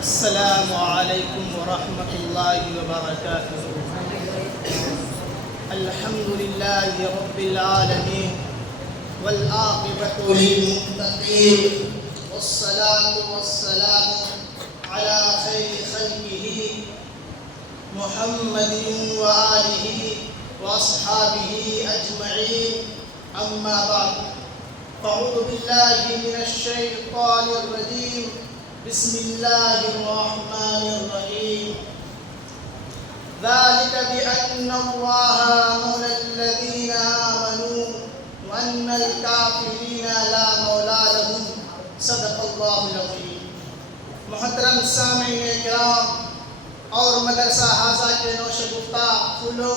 السلام علیکم ورحمۃ اللہ وبرکاتہ۔ الحمد للہ رب العالمین والعاقبۃ للمتقین والصلاة والسلام علی خیر خلقہ محمد وآلہ واصحابہ اجمعین، اما بعد فاعوذ باللہ من الشیطان الرجیم، بسم اللہ الرحمن الرحیم۔ ذلك بأن الله مولى الذين آمنوا وأن الكافرين لا مولى لهم، صدق اللہ العظیم۔ محترم سامعین کرام اور مدرسہ حاضہ کے نوش گفتہ پھولوں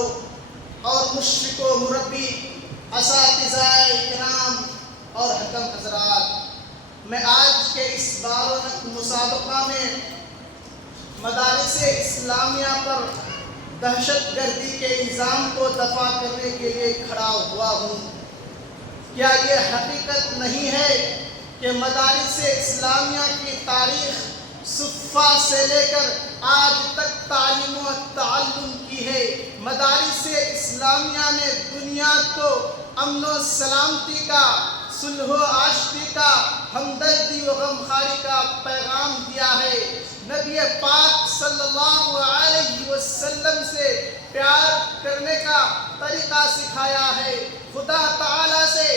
اور مشفق و مربی اساتذہ کرام اور حکم حضرات، میں آج کے اس بارونق مسابقہ میں مدارس اسلامیہ پر دہشت گردی کے الزام کو دفع کرنے کے لیے کھڑا ہوا ہوں۔ کیا یہ حقیقت نہیں ہے کہ مدارس اسلامیہ کی تاریخ صفا سے لے کر آج تک تعلیم و تعلم کی ہے؟ مدارس اسلامیہ نے دنیا کو امن و سلامتی کا، صلح و آشتی کا، ہمدردی و غمخواری کا پیغام دیا ہے۔ نبی پاک صلی اللہ علیہ وسلم سے پیار کرنے کا طریقہ سکھایا ہے، خدا تعالیٰ سے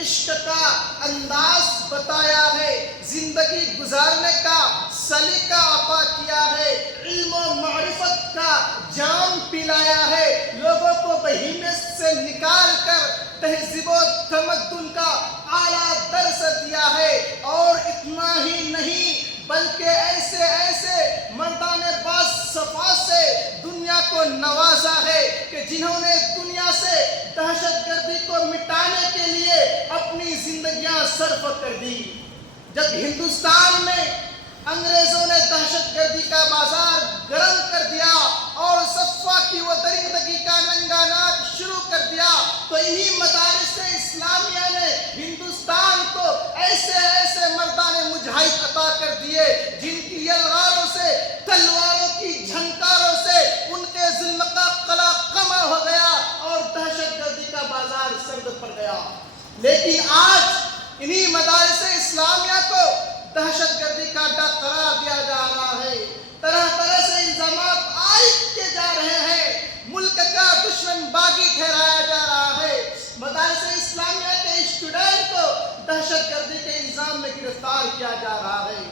عشق کا انداز بتایا ہے، زندگی گزارنے کا سلیقہ عطا کیا ہے، علم و معرفت کا جام پلایا ہے، لوگوں کو بہیمیت سے نکال کر تہذیب و تمدن کا اعلیٰ درس دیا ہے، اور اتنا ہی نہیں بلکہ ایسے مردان باز صفات سے دنیا کو نوازا ہے کہ جنہوں نے دنیا سے دہشت گردی کو مٹانے کے لیے اپنی زندگیاں صرف کر دی۔ جب ہندوستان میں انگریزوں نے دہشت گردی کا بازار گرم کر دیا اور صفا کی وہ درندگی کا ننگا ناچ شروع کر دیا، تو انہی مدارس اسلامیہ نے ہندوستان کو ایسے مردان مجاہد عطا کر دیے جن کی یلغاروں سے، تلواروں کی جھنکاروں سے ان کے ظلم کا قلع قمع ہو گیا اور دہشت گردی کا بازار سرد پڑ گیا۔ لیکن آج انہی مدارس اسلامیہ کو دہشت گردی کا ڈر قرار دیا جا رہا ہے، طرح سے الزامات عائد کیے جا رہے ہیں، ملک کا دشمن باغی ٹھہرایا جا رہا ہے، مدارس اسلامیہ کے اسٹوڈنٹ کو دہشت گردی کے الزام میں گرفتار کیا جا رہا ہے،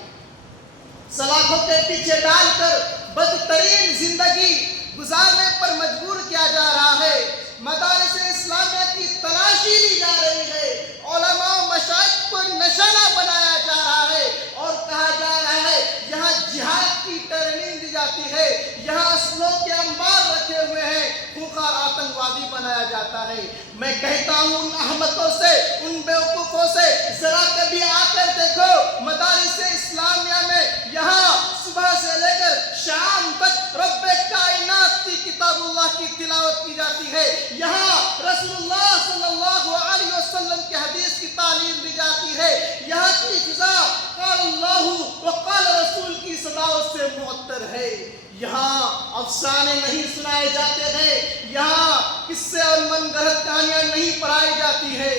سلاخوں کے پیچھے ڈال کر بدترین زندگی گزارنے پر مجبور کیا جا رہا ہے، مدارس اسلامیہ کی تلاشی لی جا رہی ہے، علماء و مشائخ کو نشانہ بنایا جا رہا ہے اور کہا جا رہا ہے یہاں جہاد کی ٹریننگ دی جاتی ہے، یہاں اسلحوں کے انبار رکھے ہوئے ہیں، خوخار آتنکوادی بنایا جاتا ہے۔ میں کہتا ہوں ان احمقوں سے، ان بیوقوفوں سے، ذرا کبھی آ کر دیکھو مدارس اسلامیہ میں یہاں صبح سے لے کر شام تک رب کائنات کی کتاب اللہ کی تلاوت کی جاتی ہے، یہاں رسول اللہ صلی اللہ علیہ وسلم کی حدیث کی تعلیم دی جاتی ہے، یہاں کی فضا قال اللہ وقال رسول کی صداؤں سے معطر ہے، یہاں افسانے نہیں سنائے جاتے تھے، یہاں قصے اور من گڑھت کہانیاں نہیں پڑھائی جاتی ہے۔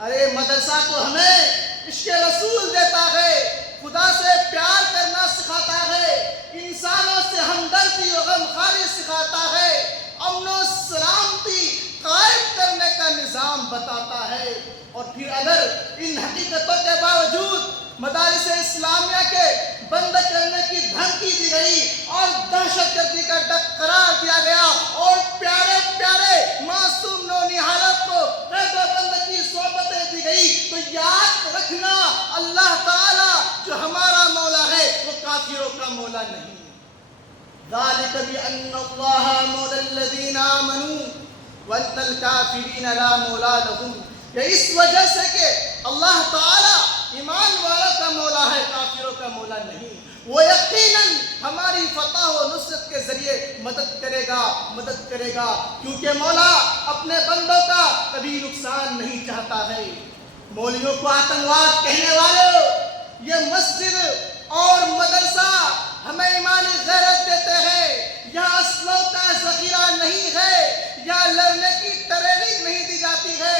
ارے مدرسہ تو ہمیں عشق رسول دیتا ہے، خدا سے پیار کرنا سکھاتا ہے، انسانوں سے ہمدردی و غمخواری سکھاتا ہے، امن و سلامتی قائم کرنے کا نظام بتاتا ہے، اور پھر اگر ان حقیقتوں کے باوجود مدارس اسلامیہ کے بند کرنے کی دھمکی دی گئی اور دہشت گردی کا ڈر قرار دیا گیا اور پیارے معصوم نونہالوں کو قید و بند کی صحبتیں دی گئی، تو یاد رکھنا اللہ تعالیٰ جو ہمارا مولا ہے وہ کافروں کا مولا نہیں۔ ذالک بأن اللہ مولی الذین آمنوا وأن الکافرین لا مولی لہم، یہ اس وجہ سے کہ اللہ تعالیٰ ایمان والوں کا مولا ہے، کافروں کا مولا نہیں، وہ یقیناً ہماری فتح و نصرت کے ذریعے مدد کرے گا، کیونکہ مولا اپنے بندوں کا کبھی نقصان نہیں چاہتا ہے۔ مولویوں کو آتنکواد کہنے والوں، یہ مسجد اور مدرسہ ہمیں ایمانی غیرت دیتے ہیں۔ یہاں اسلحوں کا ذخیرہ نہیں ہے، یہاں لڑنے کی ٹریننگ نہیں دی جاتی ہے،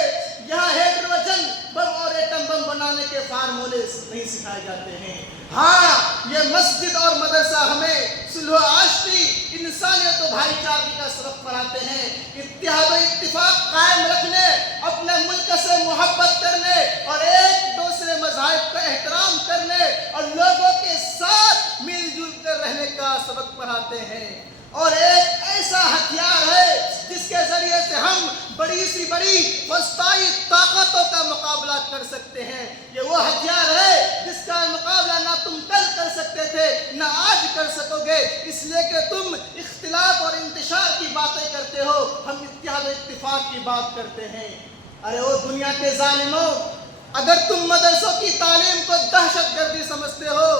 یہاں ہائیڈروجن بم اور ایٹم بم بنانے کے فارمولے نہیں سکھائے جاتے ہیں۔ ہاں، یہ مسجد اور مدرسہ ہمیں صلح و عاشقی، انسانیت و بھائی چارگی کا سبق پڑھاتے ہیں، اتحاد و اتفاق قائم رکھنے، اپنے ملک سے محبت کرنے اور ایک دوسرے مذاہب کا احترام کرنے اور لوگوں کے ساتھ مل جل کر رہنے کا سبق پڑھاتے ہیں۔ اور ایک ایسا ہتھیار ہے جس کے ذریعے سے ہم بڑی سی بڑی وسطائی طاقتوں کا مقابلہ کر سکتے ہیں۔ یہ وہ ہتھیار ہے جس کا مقابلہ نہ تم کل کر سکتے تھے نہ آج کر سکو گے، اس لیے کہ تم اختلاف اور انتشار کی باتیں کرتے ہو، ہم اتحاد و اتفاق کی بات کرتے ہیں۔ ارے او دنیا کے ظالموں، اگر تم مدرسوں کی تعلیم کو دہشت گردی سمجھتے ہو،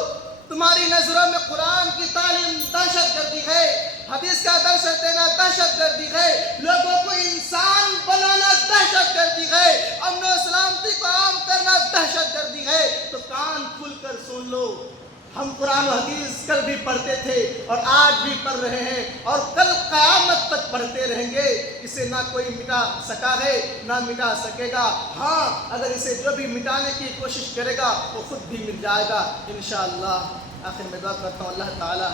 تمہاری نظروں میں قرآن کی تعلیم دہشت گردی ہے، حدیث کا درس دینا دہشت گردی ہے، لوگوں کو انسان بنانا دہشت گردی ہے، امن و سلامتی کو عام کرنا دہشت گردی ہے، تو کان کھل کر سن لو۔ ہم قرآن و حدیث کل بھی پڑھتے تھے اور آج بھی پڑھ رہے ہیں اور کل قیامت تک پڑھتے رہیں گے۔ اسے نہ کوئی مٹا سکا ہے نہ مٹا سکے گا۔ ہاں، اگر اسے جو بھی مٹانے کی کوشش کرے گا وہ خود بھی مٹ جائے گا انشاءاللہ۔ آخر میں دعا کرتا ہوں اللہ تعالیٰ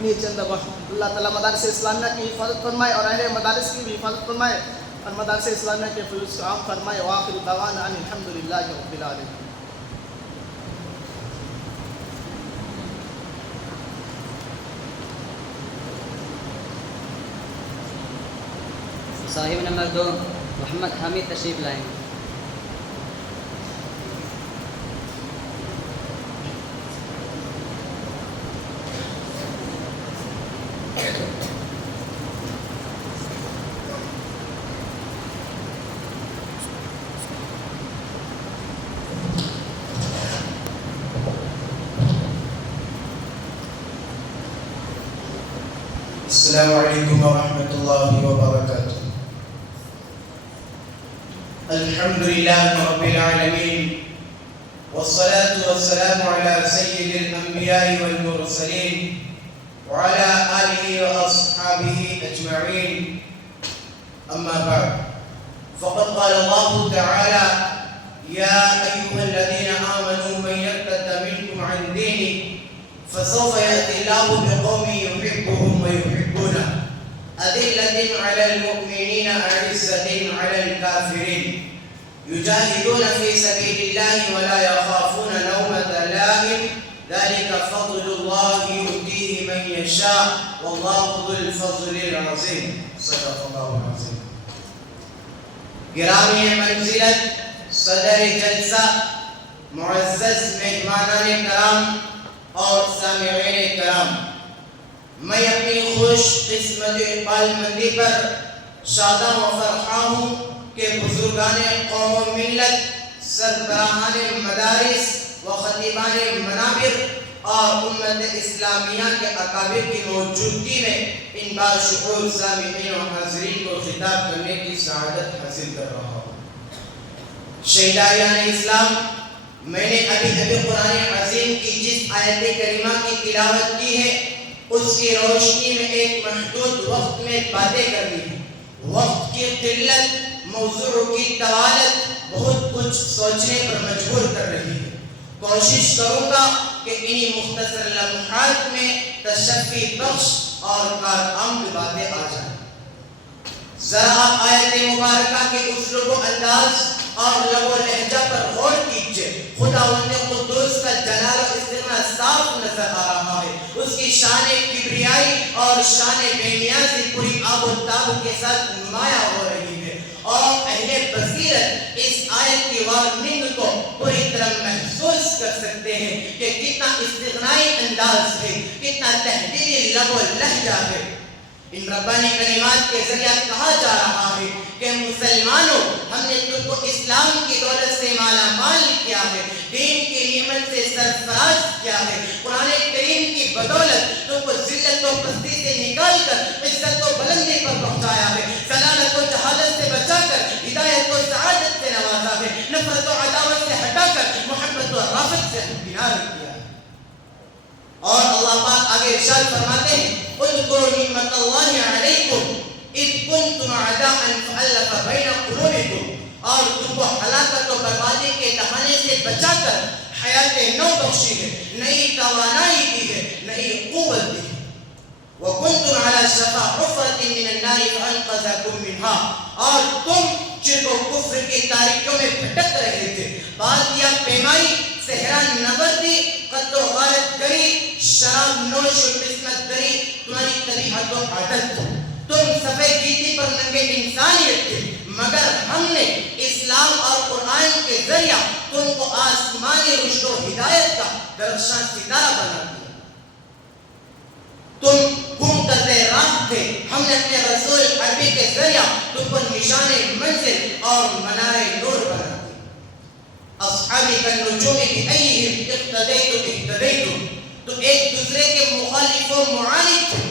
اللہ تعالیٰ مدارس اسلامیہ کی حفاظت فرمائے اور اہل مدارس کی بھی حفاظت فرمائے اور مدارس اسلامیہ کے فیوز کو عام فرمائے۔ وآخر دعوانا ان الحمدللہ رب العالمین۔ صاحب نمبر 2 محمد حامد تشریف لائیں۔ السلام علیکم ورحمۃ اللہ وبرکاتہ۔ الحمد للہ رب العالمین والصلاة والسلام على سید الانبیاء والمرسلین وعلى آلہ واصحابہ اجمعین، اما بعد فقد قال اللہ تعالی یا ایها الذین آمنوا من یرتد منکم عن دینہ فسوف يأتي الله بقوم يحبهم ويحبونه أذلة على المؤمنين أعزة على الكافرين يجاهدون في سبيل الله ولا يخافون لومة لائم ذلك فضل الله يؤتيه من يشاء والله ذو الفضل العظيم صدق الله العظيم۔ گرامی منزلت صدر جلسہ، معزز مہمانان کرام اور سامعین کرام، میں اپنی خوش قسمت اقبال مندی پر شاداں و فرحاں ہوں کہ بزرگان قوم و ملت، سربراہان مدارس و خطیبان منابر اور امت اسلامیہ کے اکابر کی موجودگی میں ان باشعور سامعین و حاضرین کو خطاب کرنے کی سعادت حاصل کر رہا ہوں۔ شہدائیان اسلام، میں نے ابھی قرآن عظیم کی جس آیت کریمہ کی تلاوت کی ہے اس کی روشنی میں ایک محدود وقت میں باتیں کر دی ہیں۔ وقت کی قلت موضوع کی طوالت بہت کچھ سوچنے پر مجبور کر رہی ہے۔ کوشش کروں گا کہ انہی مختصر لمحات میں تشفی بخش اور کارآمد باتیں آ جائیں۔ ذرا آپ آیت مبارکہ کے اسلوب و انداز اور لب و لہجہ پر غور کیجئے۔ خداوند قدوس کا جلال و استغنا صاف نظر آ رہا ہے۔ اس کی شان کبریائی اور شان بے نیازی پوری آب و تاب کے ساتھ نمایاں ہو رہی ہے، اور اہل بصیرت اس آیت کی وارننگ کو پوری طرح محسوس کر سکتے ہیں کہ کتنا استغنائی انداز ہے، کتنا تحریری لب و لہجہ ہے۔ ان ربانی کلمات کے ذریعہ کہا جا رہا ہے کہ مسلمانوں، ہم نے تم کو اسلام کی دولت سے مالا مال کیا ہے، دین کی نعمت سے سرفراز کیا ہے، قرآن کریم کی بدولت تم کو ذلت و پستی سے نکال کر عزت و بلندی پر پہنچایا ہے، ضلالت و جہالت سے بچا کر ہدایت و سعادت سے نوازا ہے، نفرت و عداوت سے ہٹا کر محبت و رافت سے ہمکنار کیا ہے۔ اور اللہ پاک آگے ارشاد فرماتے ہیں اذکروا نعمت اللہ علیکم اذ کنتم اعداء فالف بین قلوبکم، اور تم کو ہلاکت و بربادی کے دہانے سے بچا کر حیات نو بخشی ہے، نئی توانائی دی ہے، نئی قوت دی ہے۔ وَكُنْتُمْ عَلَى شَفَا حُفْرَةٍ مِّنَ النَّارِ فَأَنْقَذَكُم مِّنْهَا، اور تم شرک و کفر کی تاریکیوں میں بھٹک رہے تھے، بادیا پیمائی، صحرا نوردی، قتل و غارت گری، شراب نوش و قسمت گری تمہاری طبیعت و عادت، تم سفید گیتی پر ننگے انسانیت تھے، مگر ہم نے اسلام اور قرآن کے ذریعہ تم کو آسمانی رشد و ہدایت کا درخشاں ستارہ بنا دیا۔ تم گم کرتے راہ تھے، ہم نے اپنے رسول عربی کے ذریعہ تم کو نشان منزل اور منار نور بنا دیا۔ اصحابی کالنجوم بأیہم اقتدیتم اہتدیتم، تم ایک دوسرے کے مخالف و معاند تھے،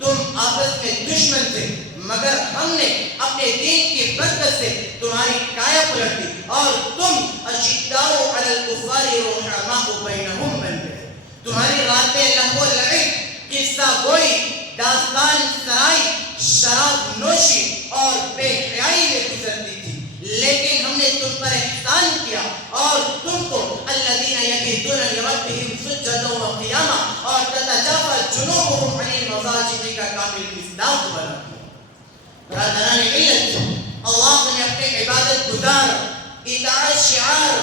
تم آپس میں دشمن تھے، مگر ہم نے اپنے دین کی برکت سے تمہاری کایا پلٹ دی اور تم اشداء علی الکفار رحماء بینہم بن گئے۔ تمہاری راتیں لہو و لعب، قصہ گوئی، داستان سرائی، شراب نوشی اور بے حیائی میں گزرتی تھی، لیکن ہم نے تم پر احسان کیا اور تم کو الذین یبیتون لربہم سجدا و قیاما اور تتجافی جنوبہم عن المضاجع کا کامل مصداق بنا دیا۔ برادران ملت، اللہ نے اپنے عبادت گزار، اطاعت شعار،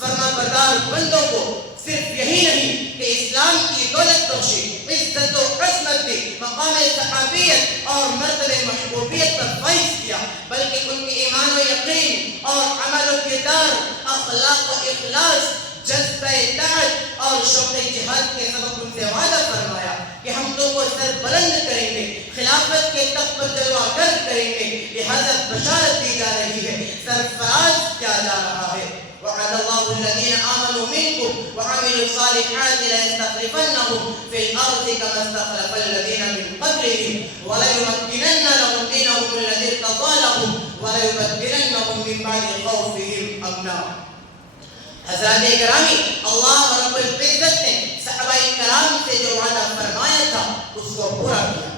فرما بردار بندوں کو صرف یہی نہیں کہ اسلام کی دولت بخشی، عزت و عصمت دی، مقام صحابیت اور مرتبہ محبوبیت پر فائز کیا، بلکہ ان کی ایمان و یقین اور عمل و کردار، اخلاق و اخلاص، جذبہ اطاعت اور شوق جہاد کے سبب ان سے وعدہ فرمایا کہ ہم تم کو سر بلند کریں گے، خلافت کے تخت پر جلوہ گر کریں گے، لہذا بشارت دی جا رہی ہے، سرفراز کیا جا رہا ہے۔ وعد اللہ الذین آمنوا منکم وعملوا الصالحات ليستخلفنهم في الارض كما استخلف الذین من قبلهم وليمكنن لهم دینهم الذی ارتضى لهم وليبدلنهم من بعد خوفهم امنا۔ حضرات گرامی، اللہ رب العزت نے صحابہ کرام سے جو وعدہ فرمایا تھا اس کو پورا کیا۔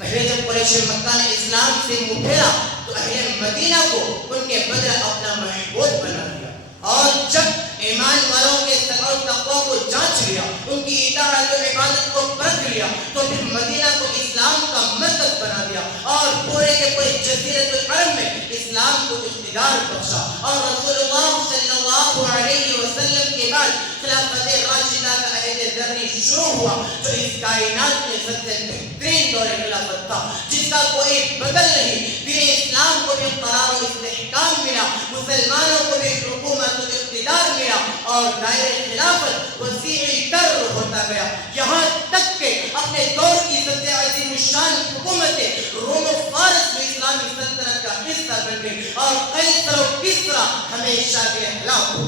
پہلے جب قریش مکہ نے اسلام سے منہ پھیرا تو اہل مدینہ کو ان کے بدر اپنا محبوب بنا دیا، اور جب ایمان والوں کے تقوی و تقوی کو جانچ لیا، ان کی اطاعت و عبادت کو پرکھ لیا، تو پھر مدینہ کو اسلام کا مرکز بنا دیا اور پورے کے پورے جزیرۃ العرب میں اسلام کو اقتدار بخشا، اور رسول اللہ صلی اللہ علیہ وسلم کے بعد خلافت راشدہ کا عہد زرعی شروع ہوا، جو اس کائنات میں سب سے بہترین دور خلافت تھا، جس کا کوئی بدل نہیں۔ دین اسلام کو بھی قرار و استحکام ملا، مسلمانوں کو بھی حکومت و اقتدار ملا، اور دائرہ خلافت وسیع تر ہوتا گیا، یہاں تک کہ اپنے دور کی سب سے عظیم الشان حکومتیں روم و فارس میں اسلامی سلطنت کا حصہ بن گئی، اور قیصر و کسریٰ ہمیشہ کے ہلاک ہو۔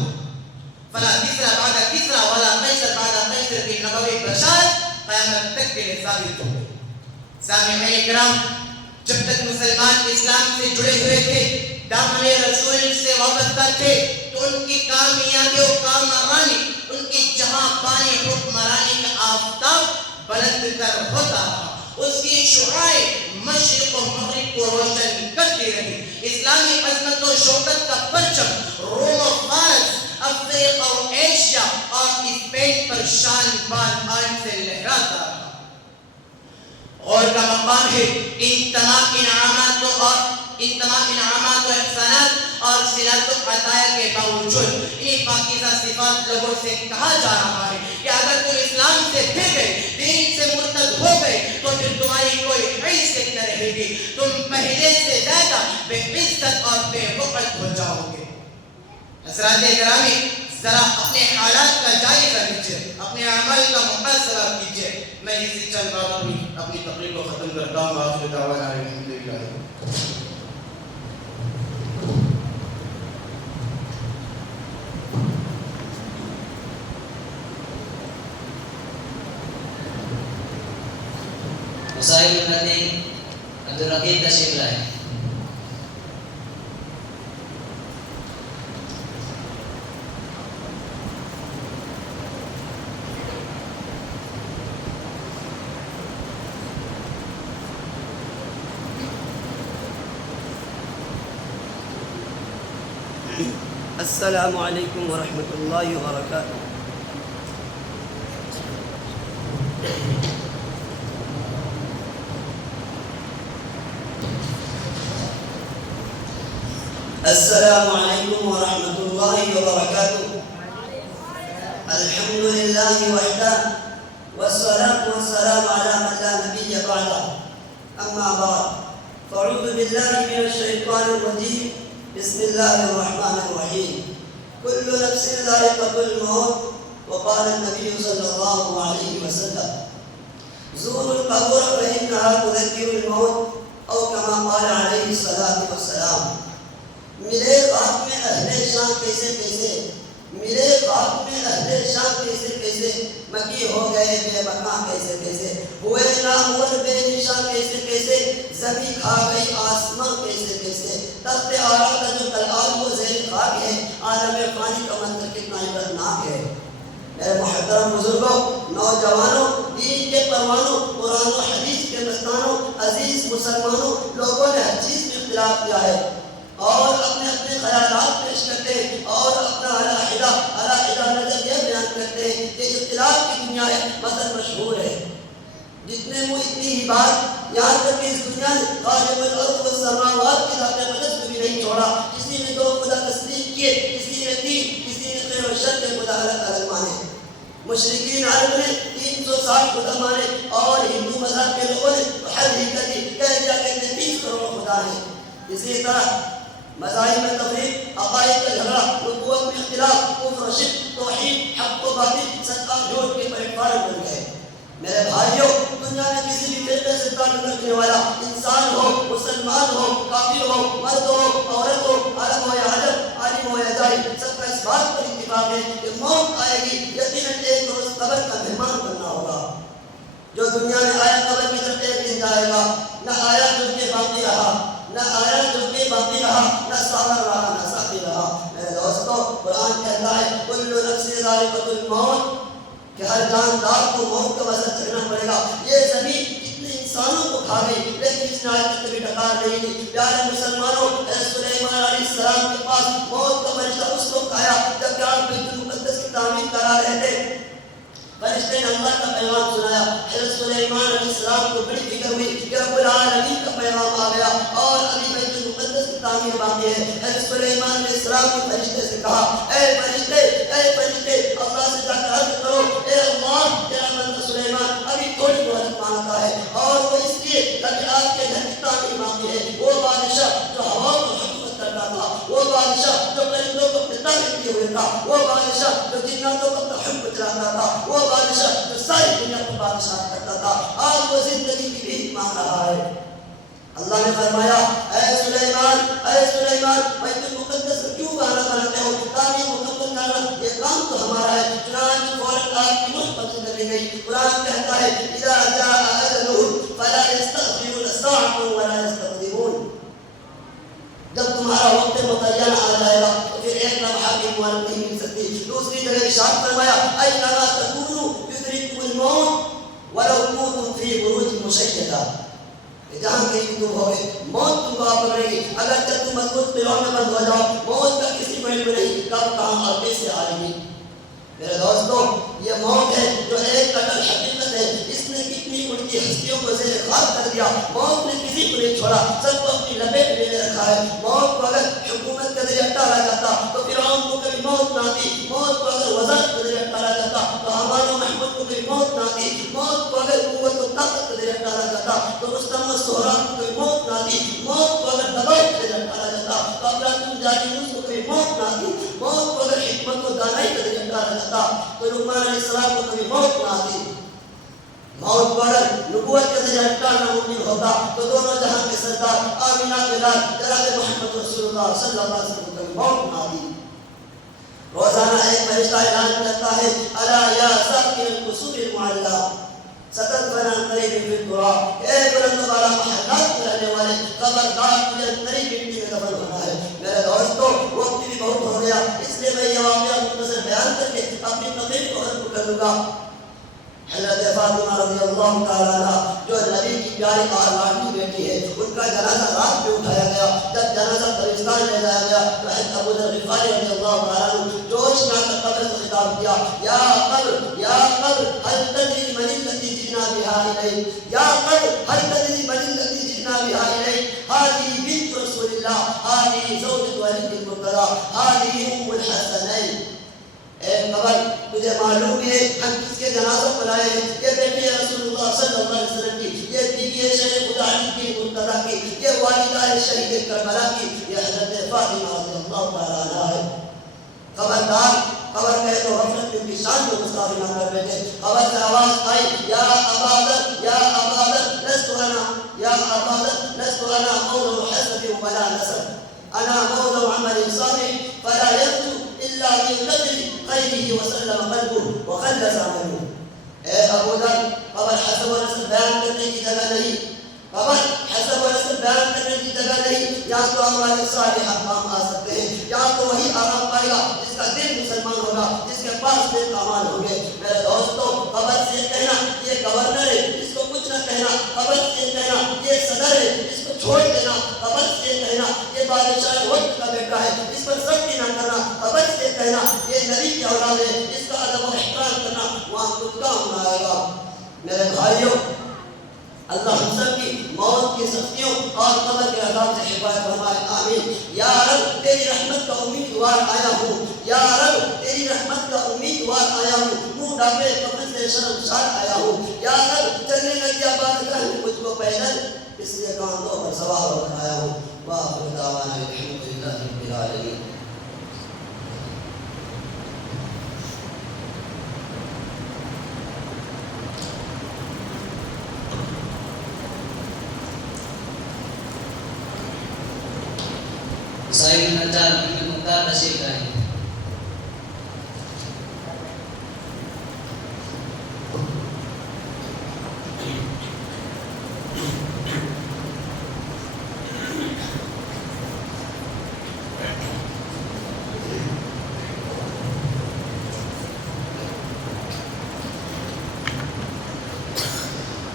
فلا کسریٰ بعد کسریٰ ولا قیصر بعد قیصر کی نبوی بشارت قیامت تک کے لیے ثابت ہو گئی۔ سامعین کرام، جب تک مسلمان اسلام سے جڑے ہوئے تھے، دامن رسول سے وابستہ تھے، تو ان کی کامیابی و کامرانی، ان کی جہاں بانی حکمرانی کا آفتاب بلند تر ہوتا رہا، اس کی شعاعیں مشرق و مغرب کو روشن کرتی رہی، اسلامی عظمت و شوکت کا پرچم روم و فارس، افریقہ و ایشیا اور اسپین پر شان بان آن سے لہراتا رہا۔ اور کا مقام ہے ان تمام انعامات و احسانات اور صلات و عطایا کے باوجود انہیں پاکیزہ صفات لوگوں سے کہا جا رہا ہے کہ اگر تم اسلام سے پھر گئے، دین سے مرتد ہو گئے، تو پھر تمہاری کوئی حیثیت نہ رہے گی، تم پہلے سے زیادہ بے عزت اور بے وقت ہو جاؤ گے۔ حضرات گرامی، ذرا اپنے حالات کا جائزہ لیجیے، اپنے عمل کا محاسبہ کیجیے۔ میں اسی چند باتوں میں اپنی تقریر کو ختم کرتا ہوں۔ آخر دعوانا الحمدللہ۔ مسائل المدی عبدالرقیب تشریف لائیں۔ السلام علیکم ورحمۃ اللہ وبرکاتہ۔ السلام علیکم ورحمۃ اللہ وبرکاتہ۔ الحمد للہ وحدہ والصلاة والسلام على من لا نبی بعدہ، اما بعد فاعوذ باللہ من الشیطان الرجیم، بسم اللہ الرحمن الرحیم۔ کل نفس ذائقۃ الموت، وقال النبی صلی اللہ علیہ وسلم زوروا القبور فإنها تذکر الموت، او کما قال علیہ الصلاۃ والسلام۔ ملے خاک میں اہل شان کیسے کیسے، ملے خاک میں اہل شان کیسے کیسے، مکی ہو گئے بے مکان کیسے کیسے، ہوئے نامور بے نشان کیسے کیسے، زمین کھا گئی آسمان کیسے کیسے، تخت آرا کا جو کل آج وہ زیر خاک ہے، عالم فانی کا منظر کتنا عبرتناک ہے۔ میرے محترم بزرگوں، نوجوانوں، دین کے پروانوں، قرآن و حدیث کے مستانوں، عزیز مسلمانوں، لوگوں نے ہر چیز میں اختلاف کیا ہے اور اپنے اپنے خیالات پیش کرتے ہیں اور اپنا علیحدہ نظر یہ بیان کرتے ہیں کہ اختلاف کی دنیا ایک مثل مشہور ہے۔ جتنے منہ اتنی ہی بات، یہاں تک کہ اس دنیا نے خالق الارض والسماوات کی ذات اقدس کو بھی نہیں چھوڑا۔ کسی نے دو خدا تسلیم کیے، کسی نے تین، کسی نے خیر و شر کے خدا الگ الگ مانے۔ مشرکین عرب نے 360 خدا مانے اور ہندو مذہب کے لوگوں نے حد ہی کر دی، کہہ دیا کہ 30 کروڑ خدا ہیں۔ اسی طرح مذاہب میں تفریق، عقائد کا جھگڑا، نبوت میں اختلاف، کفر و شرک، توحید، حق و باطل، صدقہ جھوٹ کے پلیٹ فارم بن گئے۔ میرے بھائیوں، دنیا میں کسی بھی فرقے سے تعلق رکھنے والا انسان ہو، مسلمان ہو، کافر ہو، مرد ہو، عورت ہو، عرب ہو یا عجم، عالم ہو یا جاہل، سب کا اس بات پر اتفاق ہے کہ موت آئے گی، یقیناً ایک روز قبر کا مہمان بننا ہوگا۔ جو دنیا میں آیا قبر کی طرف ایک دن جائے گا، نہ آیا جو کہ باقی رہا، نہ آیا جو کہ باقی رہا، نہ ساغر رہا، نہ ساقی رہا۔ میرے دوستو، قرآن کہتا ہے کل نفس ذائقۃ الموت، کہ ہر جاندار کو موت کا مزہ چکھنا پڑے گا۔ یہ زمین کتنے انسانوں کو کھا گئی لیکن اس نے آج تک کبھی ڈکار نہیں دی۔ پیارے مسلمانوں، سلیمان علیہ السلام کے پاس موت کا فرشتہ اس وقت آیا جب کہ آپ بیت المقدس کی تعمیر کرا رہے تھے۔ فرشتے نے اللہ کا پیغام سنایا۔ حضرت سلیمان علیہ السلام کو بڑی فکر ہوئی کہ رب العالمین کا پیغام آ گیا اور ابھی بیت المقدس کی تعمیر باقی ہے۔ حضرت سلیمان علیہ السلام نے فرشتے سے کہا، اے فرشتے، اللہ سے جا کر عرض کرو، اے اللہ، تیرا بندہ سلیمان ابھی تھوڑی مہلت مانگتا ہے اور وہ اس لیے کہ آپ کے گھر کی تعمیر باقی ہے۔ وہ بادشاہ جو ہوا کو حکومت کرتا تھا، وہ بادشاہ جو پرندوں کو اپنے تابع کیے ہوئے تھا، وہ بادشاہ جو جناتوں کو اپنا حکم چلاتا تھا، وہ بادشاہ جو ساری دنیا کو بادشاہ کرتا تھا، آج وہ زندگی کی بھیک مانگ رہا ہے۔ اللہ نے فرمایا، اے سلیمان، بیت المقدس کو کیوں بہانہ بناتے ہو؟ تعمیر مکمل کرنا یہ کام تو ہمارا ہے۔ چنانچہ فوراً آپ کی ملک قبض کر لی گئی۔ قرآن کہتا ہے اذا جاء اجلهم فلا يستأخرون ساعة ولا يستقدمون۔ جب تمہارا وقت متعین آ جائے گا تو پھر ایک لمحہ بھی مہلت نہیں مل سکتی۔ دوسری جگہ ارشاد فرمایا، اینما تکونوا یدرککم الموت ولو کنتم فی بروج مشیدہ، جہاں کہیں تم ہوگے موت تم کو پکڑے گی، اگر جب تم مضبوط قلعوں میں بند ہو جاؤ، موت کا کسی کو علم نہیں کب کہاں اور کیسے آئے گی۔ میرے دوستو، یہ موت ہے جو ایک قتل حقیقت ہے، اس نے کتنی اڑتی ہستیوں کو زیر خاک کر دیا۔ موت نے کسی کو نہیں چھوڑا، سب کو اپنی لپیٹ میں لے رکھا ہے۔ موت کو اگر حکومت کا ذریعہ ٹالا جاتا تو فرعون کو کبھی موت نہ آتی، موت کو اگر وزارت کا ذریعہ ٹالا جاتا تو ہمارا محمود کو کبھی موت نہ آتی، موت کو اگر قوت و طاقت کا ذریعہ ٹالا جاتا تو رستم و سہراب کو کبھی موت نہ آتی، موت کو اگر دباؤ کا ذریعہ ٹالا جاتا تو ابراہیم جالینوس کو کبھی موت نہ آتی، موت کو اگر حکمت و دانائی کا ذریعہ ٹالا جاتا تو لقمان علیہ السلام کو کبھی موت نہ آتی۔ موت کو اگر نبوت کے ذریعہ ٹالنا ممکن ہوتا تو دونوں جہاں کے سردار آمینہ کے لال جناب محمد رسول اللہ صلی اللہ علیہ وسلم کو کبھی موت نہ آتی۔ روزانہ ایک فرشتہ اعلان کرتا ہے، الا یا ساکن القصور المعلّہ ستدفن عن قریب فی التراب، اے بلند والا محلات میں رہنے والے، خبردار تجھے قریب مٹی میں دفن ہونا ہے۔ میرے دوستو، وقت بھی بہت ہو گیا، اس لیے میں یہ واقعہ مختصر بیان کر کے اپنی تقریر کو ختم کر دوں گا۔ حضرت فاطمہ رضی اللہ تعالیٰ عنہ جو نبی کی پیاری آرمانی بیٹی ہے، ان کا جنازہ رات میں اٹھایا گیا. جب جنازہ قبرستان لے جایا گیا تو حضرت ابو ذر غفاری رضی اللہ تعالیٰ عنہ جوشناک قبر سے خطاب کیا: یا قبر هل تدری من الذی جئنا بها الیک، یا قبر هل تدری من الذی جئنا بها الیک، هذه بنت رسول اللہ، هذه زوجة علی المرتضی، هذه ام الحسنین. اے قبر تجھے معلوم ہے ہم کس کے جنازوں کو لائے ہیں؟ یہ بیٹی ہے رسول اللہ صلی اللہ علیہ وسلم کی، یہ بیوی ہے شیخ خدا علی کی مرتضیٰ کی، یہ والدہ ہے شہید کربلا کی، یہ حضرت فاطمہ رضی اللہ تعالیٰ عنہا ہے. خبردار، خبر کہے تو غفلت کی ان کی شان کو مستعفی نہ کر بیٹھے. خبر سے آواز آئی: یا ابا ذر، یا ابا ذر لست انا، یا ابا ذر لست انا مولى حسب ولا نسب، انا مولى عمل صالح فلا ينجو الا بقدر خیره وسلم قلبه وخلص عمله. اے ابو ذر، خبر حسب و نسب بیان کرنے کی جگہ نہیں، خبر حسب و نسب بیان کرنے کی جگہ نہیں. یا تو ہمارے صالح کام آ سکتے ہیں، یا تو وہی آرام پائے گا جس کا دل مسلمان ہوگا، جس کے پاس دل امان ہوں گے. میرے دوستو، خبر سے کہنا یہ گورنر ہے اس کو کچھ نہ کہنا، خبر سے کہنا یہ صدر ہے اس کو چھوڑ دینا، خبر سے کہنا یہ بادشاہ وقت کا بیٹا ہے اس پر سختی نہ کرنا، خبر سے کہنا یہ نبی کی اولاد ہے اس کا ادب و احترام کرنا، وہاں کچھ کام نہ آئے گا. میرے بھائیوں، اللہ ہم سب کی موت کی سختیوں اور قبر کے عذاب سے حفاظت فرمائے، آمین. یا رب تیری رحمت کا امیدوار آیا ہوں، یا رب تیری رحمت کا امیدوار آیا ہوں، منہ ڈھانپے کفن سے شرمسار آیا ہوں. یا رب چلنے لگیا بادشاہ نے مجھ کو پیدل اس لیے کاندھوں پر سوار ہو کر آیا ہوں. وآخر دعوانا الحمدللہ رب العالمین. صاحب النجار بن مختار تشریف لائیں.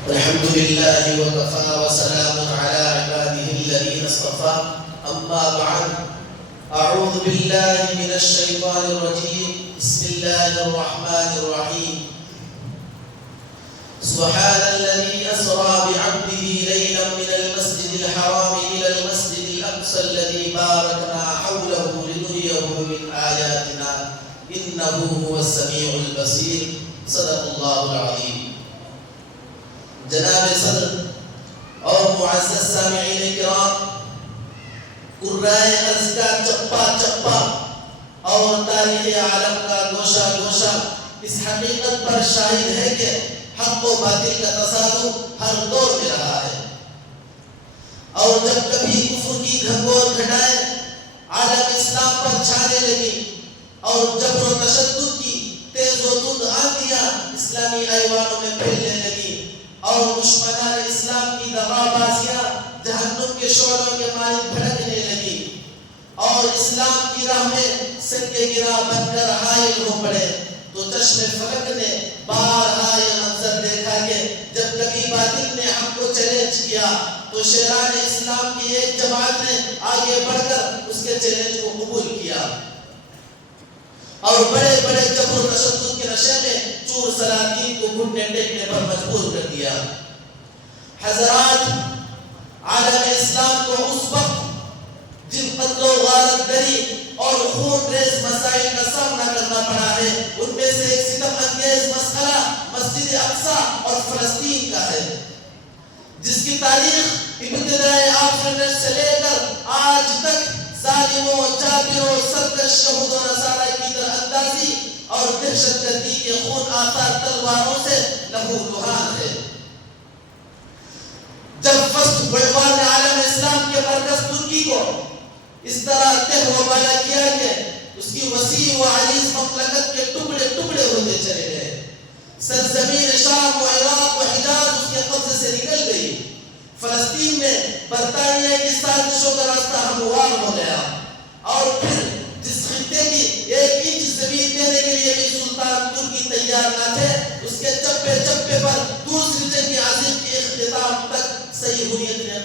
الحمد لله وكفى وسلام على عباده الذين اصطفى. أما بعد، أعوذ بالله من الشيطان الرجيم. بسم الله الرحمن الرحيم. سبحان الذي أسرى بعبده ليلا من المسجد الحرام إلى المسجد الأقصى الذي باركنا حوله لنريه من آياتنا إنه هو السميع البصير. صدق الله العظيم. جناب صدر اور معزز سامعین کرام، قرائے ارض کا چپا چپا اور تاریخ عالم کا گوشہ گوشہ اس حقیقت پر شاہد ہے کہ حق و باطل کا تصادم ہر دور میں رہا ہے، اور جب کبھی کفر کی گھنگور گھٹائیں عالم اسلام پر چھانے لگی اور جبر و تشدد کی تیز و دھند آندیاں اسلامی ایوانوں میں پھیلنے لگی اور دشمنان اسلام کی دغا بازیاں جہنم کے شعلوں کے مانند بھڑکنے لگی اور اسلام کی راہ میں سنگ گرا بن کر حائل ہو پڑے، تو چشم فلک نے بارہا یہ منظر دیکھا کہ جب کبھی باطل نے ہم کو چیلنج کیا تو شیران اسلام کی ایک جماعت نے آگے بڑھ کر اس کے چیلنج کو قبول کیا اور بڑے بڑے جبر و تشدد کے نشے میں چور سلاطین کو گھٹنے ٹیکنے پر مجبور کر دیا. حضرات، عالم اسلام کو اس وقت جن قتل و غارت گری اور خون ریز مسائل کا سامنا کرنا پڑا ہے، ان میں سے ایک ستم انگیز مسئلہ مسجد اقصی اور فلسطین کا ہے، جس کی تاریخ ابتدائے آخرت سے لے کر آج تک ظالموں، جابروں، سرکش یہود و نصارہ کی در اندازی اور دہشت گردی کے خون آثار تلواروں سے لہو لہان ہے. جب فرسٹ ورلڈ وار نے عالم اسلام کے مرکز ترکی کو اس طرح تہ و بالا کیا کہ اس کی وسیع و عریض مملکت کے ٹکڑے ٹکڑے ہوتے چلے گئے، سرزمین شام و عراق و حجاز اس کے قبضے سے نکل گئی، فلسطین میں برطانیہ کی سازشوں کا راستہ ہموار ہو گیا، اور پھر جس خطے کی ایک انچ زمین دینے کے لیے بھی سلطان ترکی تیار نہ تھے، اس کے چپے چپے پر دوسری جنگ عظیم کے اختتام تک صحیحونیت نے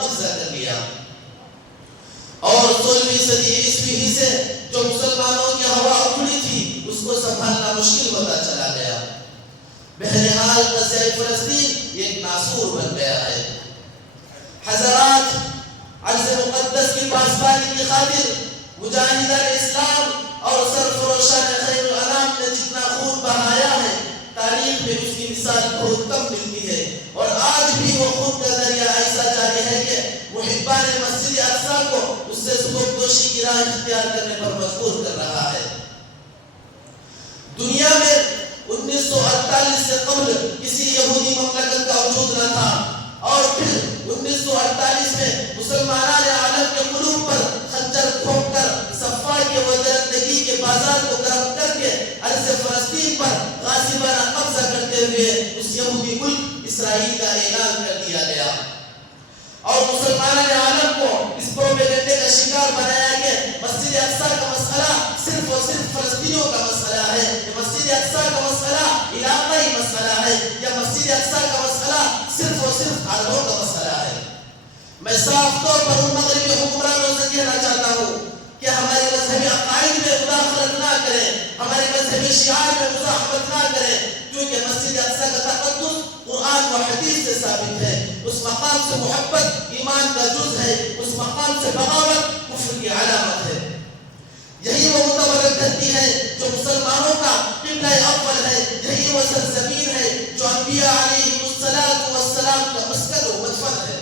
صدی عیسوی ہی سے جو مسلمانوں کی ہوا اکھڑی تھی اس کو سنبھالنا مشکل ہوتا چلا گیا۔ بہرحال قضیہ فلسطین ایک ناسور بن گیا ہے۔ حضرات، عرض مقدس کی پاسبانی کی خاطر مجاہدان اسلام اور سرفروشان خیر الانام نے جتنا خون بہایا ہے، تاریخ میں اس کی مثال بہت کم ملتی ہے، اور آج بھی وہ خون کا دریا ایسا جاری ہے کہ محبان مسجد اقصی کو اس سے سبکدوشی کی راہ اختیار کرنے پر مجبور کر رہا ہے۔ دنیا میں 1948 سے قبل کسی یہودی مملکت کا وجود نہ تھا، اور پھر 1948 میں مسلمانان عالم کے قلوب پر خنجر پھونک کر صفائی و درندگی کے بازار کو گرم کر کے ارض فلسطین پر غاصبانہ قبضہ کرتے ہوئے اس یہودی ملک اسرائیل کا اعلان کر دیا گیا، اور مسلمانان عالم کو اس پروپیگنڈے کا شکار بنایا کہ مسجد اقصی کا مسئلہ صرف اور صرف فلسطینیوں کا مسئلہ ہے، یا مسجد اقصی کا مسئلہ علاقائی مسئلہ ہے، یا مسجد اقصی کا مسئلہ صرف اور صرف عربوں کا مسئلہ ہے۔ میں صاف طور پر ان مغربی حکمرانوں سے کہنا چاہتا ہوں کہ ہمارے مذہبی عقائد میں مداخلت نہ کریں، ہمارے مذہبی شعار میں مزاحمت نہ کریں، کیونکہ مسجد اقصی کا تقدس قرآن و حدیث سے ثابت ہے۔ اس مقام سے محبت ایمان کا جز ہے، اس مقام سے بغاوت کفر کی علامت ہے۔ یہی وہ متبرک دھرتی ہے جو مسلمانوں کا قبلہ اول ہے، یہی وہ سرزمین ہے جو انبیاء علیہ السلام کا مسکن و مدفن ہے۔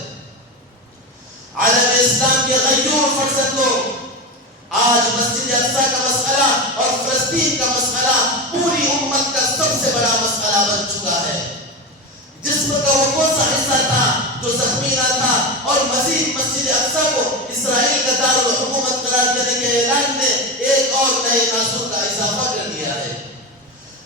عالم اسلام کے غیور فرزندوں، آج مسجد اقصی کا مسئلہ اور فلسطین کا مسئلہ پوری امت کا سب سے بڑا مسئلہ بن چکا ہے۔ جسم کا وہ کون سا حصہ تھا جو زخمی نہ تھا، اور مزید مسجد اقصی کو اسرائیل کا دارالحکومت قرار دینے کے اعلان نے ایک اور نئے ناسور کا اضافہ کر دیا ہے۔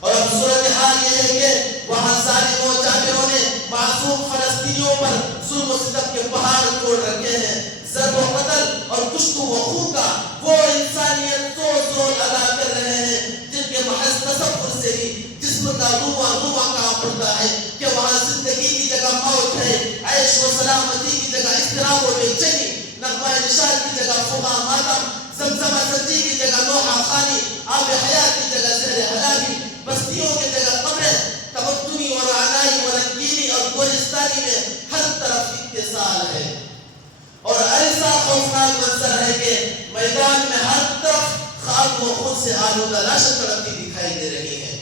اور اب صورتحال یہ ہے کہ وہاں ظالموں جابروں نے معصوم فلسطینیوں پر ظلم و ستم کے پہاڑ توڑ رکھے ہیں۔ ضرب و قتل اور کشت و خون کا وہ انسانیت زور ادا کر رہے ہیں جن کے محض تصور سے ہی جسم کا روح کانپ اٹھتا ہے کہ وہاں زندگی کی جگہ موت ہے، عیش و سلامتی کی جگہ اضطراب و بے چینی، نغمہ نشاط کی جگہ فغاں ماتم، زمزمہ سجی کی جگہ نوحہ خانی، آب حیات کی جگہ زہر ہلاکی، بستیوں کی جگہ قبریں، تمدنی اور عنائی و رنگینی اور گلستانی میں ہر طرف اتصال ہے۔ اور ایسا خوفناک منظر ہے کہ میدان میں ہر طرف خاک و خون سے آلودہ لاشیں تڑپتی دکھائی دے رہی ہیں۔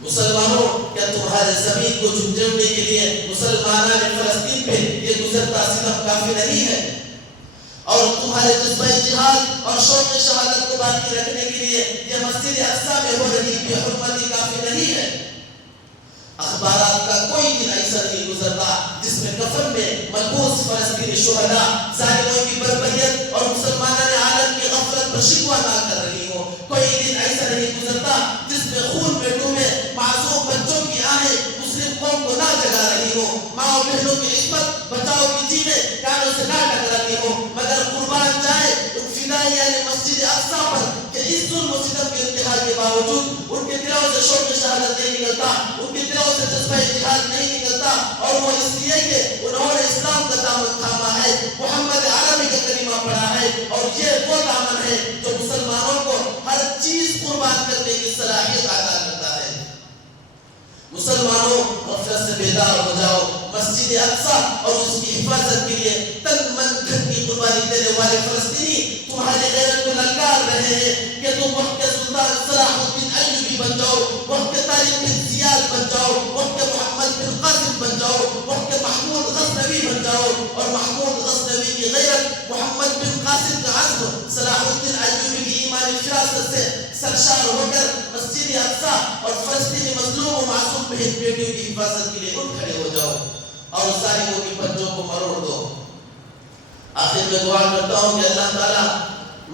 مسلمانوں، کیا تمہارے زمین کو جھنجھوڑنے کے لیے مسلمانان فلسطین پہ یہ گزرتا ستم کافی نہیں ہے؟ اور تمہارے جذبہ جہاد اور شوق شہادت کو باقی رکھنے کے لیے یہ مسجد اقصی میں ہو رہی بے حرمتی کافی نہیں ہے؟ اخبارات کا کوئی دن ایسا نہیں گزرتا جس میں کفن میں ملبوس فلسطینی شہداء ظالموں کی بربریت اور مسلمانان عالم کی غفلت پر شکوہ نہ کر رہی ہو۔ کوئی دن ایسا نہیں گزرتا جس میں خون میں ڈوبے معصوم بچوں کی آہیں مسلم قوم کو نہ جگا رہی ہو، ماں و بہنوں کی عصمت بچاؤ کی چیزیں کانوں سے نہ ٹکراتی ہو، مگر قربان جائے ان فدائیان مسجد اقصی پر کہ اس ظلم و ستم کے انتہا کے باوجود ان کے دلوں سے شوق شہادت نہیں نکلتا، ان کے دلوں سے جذبہ جہاد نہیں نکلتا، اور وہ اس لیے کہ انہوں نے اسلام کا دامن تھاما ہے، محمد عربی کا کلمہ پڑھا ہے، اور یہ وہ دامن ہے جو مسلمانوں کو ہر چیز قربان کرنے کی صلاحیت عطا کرتا ہے۔ مسلمانوں، غفلت سے بیدار ہو جاؤ۔ مسجد اقصی اور اس کی حفاظت کے لیے تن من دھن کی قربانی دینے والے فلسطینی تمہاری غیرت کو للکار رہے ہیں کہ تم وقت سلطان صلاح الدین ایوبی بن جاؤ، وقت طارق بن زیاد بن جاؤ، وقت محمد بن قاسم بن جاؤ، وقت محمود غزنوی بن جاؤ، اور محمود غزنوی کی غیرت، محمد بن قاسم کا عزم، صلاح الدین ایوبی کی ایمانی فراست سے سرشار ہو کر مسجد اقصی اور فلسطینی مظلوم و معصوم بہن بیٹیوں کی حفاظت کے لیے اٹھ کھڑے ہو جاؤ اور ظالموں کی پنجوں کو مروڑ دو۔ آخر میں دعا کرتا ہوں کہ اللہ تعالیٰ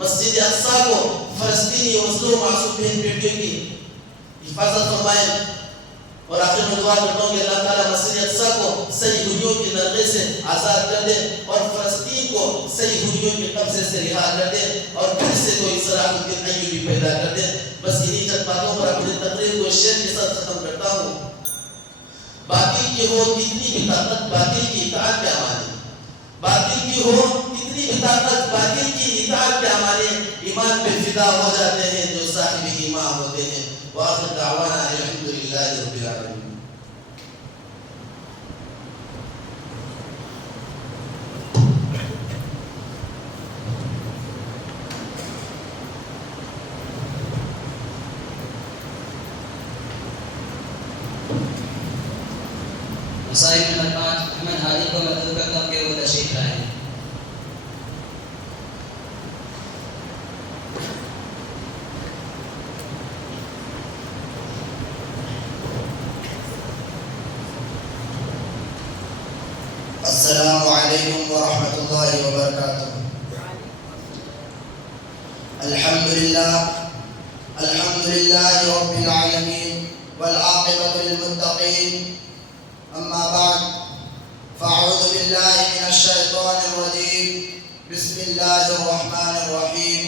مسجد اقصی کو فلسطینی مظلوم معصوم بہن بیٹیوں کی حفاظت فرمائے، اور آخر میں دعا کرتا ہوں کہ اللہ تعالیٰ مسجد اقصی کو صلیبیوں کے نرغے سے آزاد کر دے اور فلسطین کو صلیبیوں کے قبضے سے رہا کر دے اور پھر سے کوئی صلاح الدین ایوبی پیدا کر دے۔ بس انہی چند باتوں پر اپنی تقریر کو شعر کے ساتھ ختم کرتا ہوں۔ باطل کی ہو کتنی بھی طاقت، باطل کی اطاعت کیا مانی؟ باطل کی ہو کتنی بھی طاقت باطل کی اطاعت کے ہمارے ایمان پہ فدا ہو جاتے ہیں جو صاحب ایمان ہوتے ہیں. وآخر دعوانا الحمدللہ رب العالمین. مسائل نمبر 5 احمد ہادی کو مدعو کرتا ہوں کہ وہ تشریف لائیں. السلام علیکم ورحمۃ اللہ وبرکاتہ. الحمد للہ رب العالمین والعاقبۃ للمتقین. اما بعد فاعوذ باللہ من الشیطان الرجیم. بسم اللہ الرحمن الرحیم.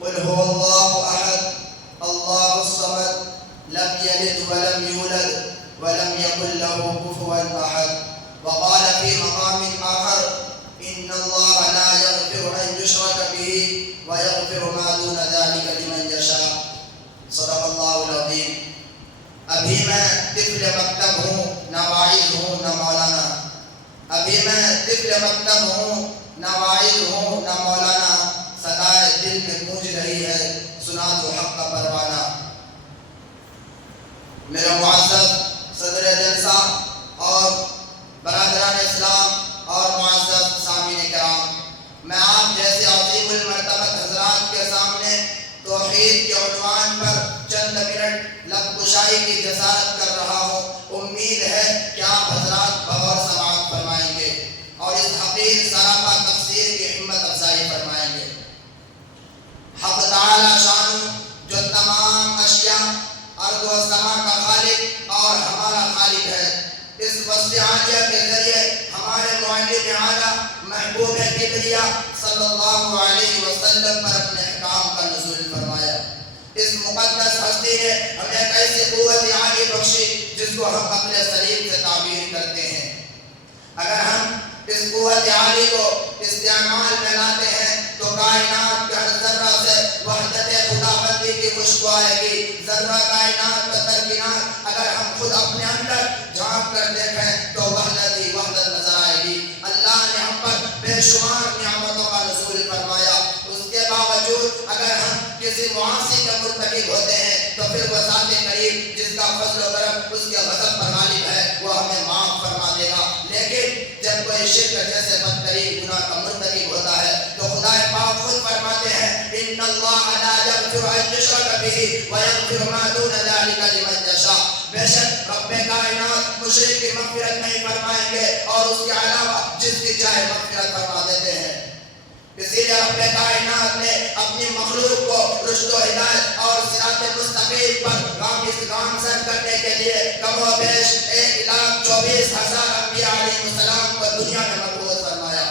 قل هو اللہ احد اللہ الصمد لم یلد ولم یولد ولم یکن له کفوا احد. وقال في مقام آخر إن الله لا يغفر أن يشرك به ويغفر ما دون ذلك لمن يشاء. صدق الله العظيم. ابھی میں طفل مکتب ہوں نہ واعظ ہوں نہ مولانا. ابھی میں طفل مکتب ہوں نہ واعظ ہوں نہ مولانا. صدائے دل میں گونج رہی ہے سنا دو حق کا پروانہ. میرا معزز صدر جلسہ اور برادران اسلام اور معزز سامعین کرام، میں آپ جیسے عظیم المرتبت حضرات کے سامنے توحید کے عنوان پر چند منٹ لب کشائی کی جسارت کر رہا ہوں. امید ہے کہ آپ حضرات بغور سماعت فرمائیں گے اور اس حقیر سراپا تفسیر کی ہمت افزائی فرمائیں گے. حق تعالی شان جو تمام اشیاء ارض و سما کا خالق اور ہمارا خالق ہے، اس وصف عالیہ کے ذریعے ہمارے معلم اعلیٰ محبوب کبریا صلی اللہ علیہ وسلم پر اپنے احکام کا نزول فرمایا. اس مقدس ہستی نے ہمیں ایک ایسی قوت عالی بخشی جس کو ہم عقل سلیم سے تعبیر کرتے ہیں. اگر ہم اس قوت عالی کو استعمال میں لاتے ہیں تو کائنات کے ہر ذرہ سے وحدت خداوندی کی خوشبو آئے گی. ذرہ کائنات کا ترکینات اگر ہم خود اپنے اندر جھانک کر دیکھیں تو وحدت ہی وحدت نظر آئے گی. اللہ نے ہم پر بے شمار نعمتوں کا نزول فرمایا. اس کے باوجود اگر ہم کسی معاصی کا مرتکب ہوتے ہیں تو پھر وہ ذات کریم جس کا فضل و کرم اس کے غضب پر غالب ہے وہ ہمیں معاف فرما دے گا. لیکن جب کوئی شرک جیسے بدترین گناہ کا مرتکب ہوتا ہے تو خدا پاک خود فرماتے ہیں ان اللہ لا یغفر ان یشرک به ویغفر ما دون ذلک لمن یشاء. بے شک رب کائنات مشرک کی مغفرت نہیں فرمائیں گے اور اس کے علاوہ جس کی چاہے مغفرت فرما دیتے ہیں. اسی لیے رب کائنات نے اپنی مخلوق کو رشد و ہدایت اور صراط مستقیم پر گامزن کرنے کے لیے کم و بیش 1,24,000 انبیاء علیہ السلام کو دنیا میں مبعوث فرمایا.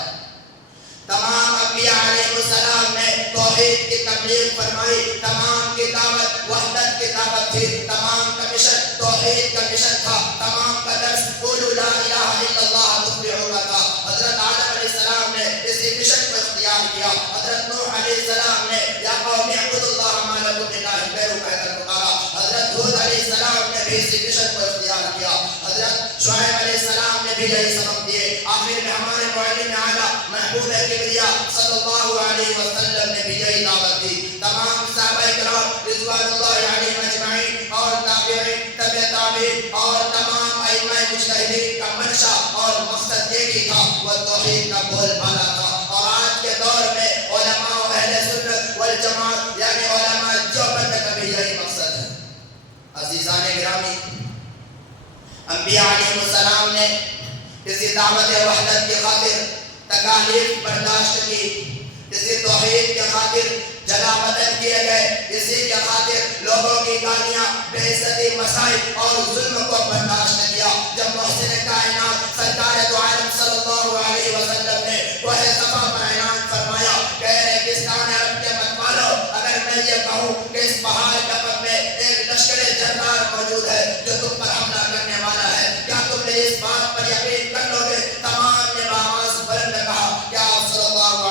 تمام انبیاء علیہ السلام نے توحید کی تبلیغ فرمائی. تمام کی دعوت وحدت کی دعوت تھی. تمام کا مشن توحید کا مشن تھا. تمام کا درس قولوا لا الہ الا اللہ تفلحوا کا تھا. حضرت آدم علیہ السلام نے اسی مشن کو اختیار کیا. حضرت نوح علیہ السلام نے یا قوم اعبدوا اللہ ما لکم من الہ غیرہ کہہ کر پکارا. حضرت ہود علیہ السلام نے بھی اسی مشن کو اختیار کیا. حضرت شعیب علیہ السلام نے بھی یہی سبق دیے. آخر میں ہمارے معلم اعلیٰ محبوب کبریا صلی اللہ علیہ وسلم نے بھی یہی دعوت دی. تمام صحابہ کرام رضوان اللہ علیہم اجمعین اور تابعین تبع تابعین اور تمام ائمہ مجتہدین کا منشا اور مقصد ایک ہی تھا، وہ توحید کا بول بالا تھا. اور آج کے دور میں علماء و اہل سنت والجماعت یعنی علماء دیوبند کا بھی یہی مقصد ہے. عزیزان گرامی، انبیاء علیہ السلام نے اسی دعوت وحدت کی خاطر تکالیف برداشت کی. اسی توحید کے خاطر جلا وطن کیے گئے. اسی کے خاطر لوگوں کی گالیاں، بے عزتی، مسائل اور ظلم کو برداشت کیا. جب محسن کائنات سرکار دو عالم صلی اللہ علیہ وسلم نے کوہ صفا پر اعلان فرمایا کہ ریگستان عرب کے مت والو، اگر میں یہ کہوں کہ اس پہاڑ ڈبر میں ایک لشکر جرار موجود ہے جو تم پر حملہ کرنے والا ہے، کیا تم نے اس بات پر یقین کر لو گے؟ تمام نے بآواز بلند کہا کہ آپ صلی اللہ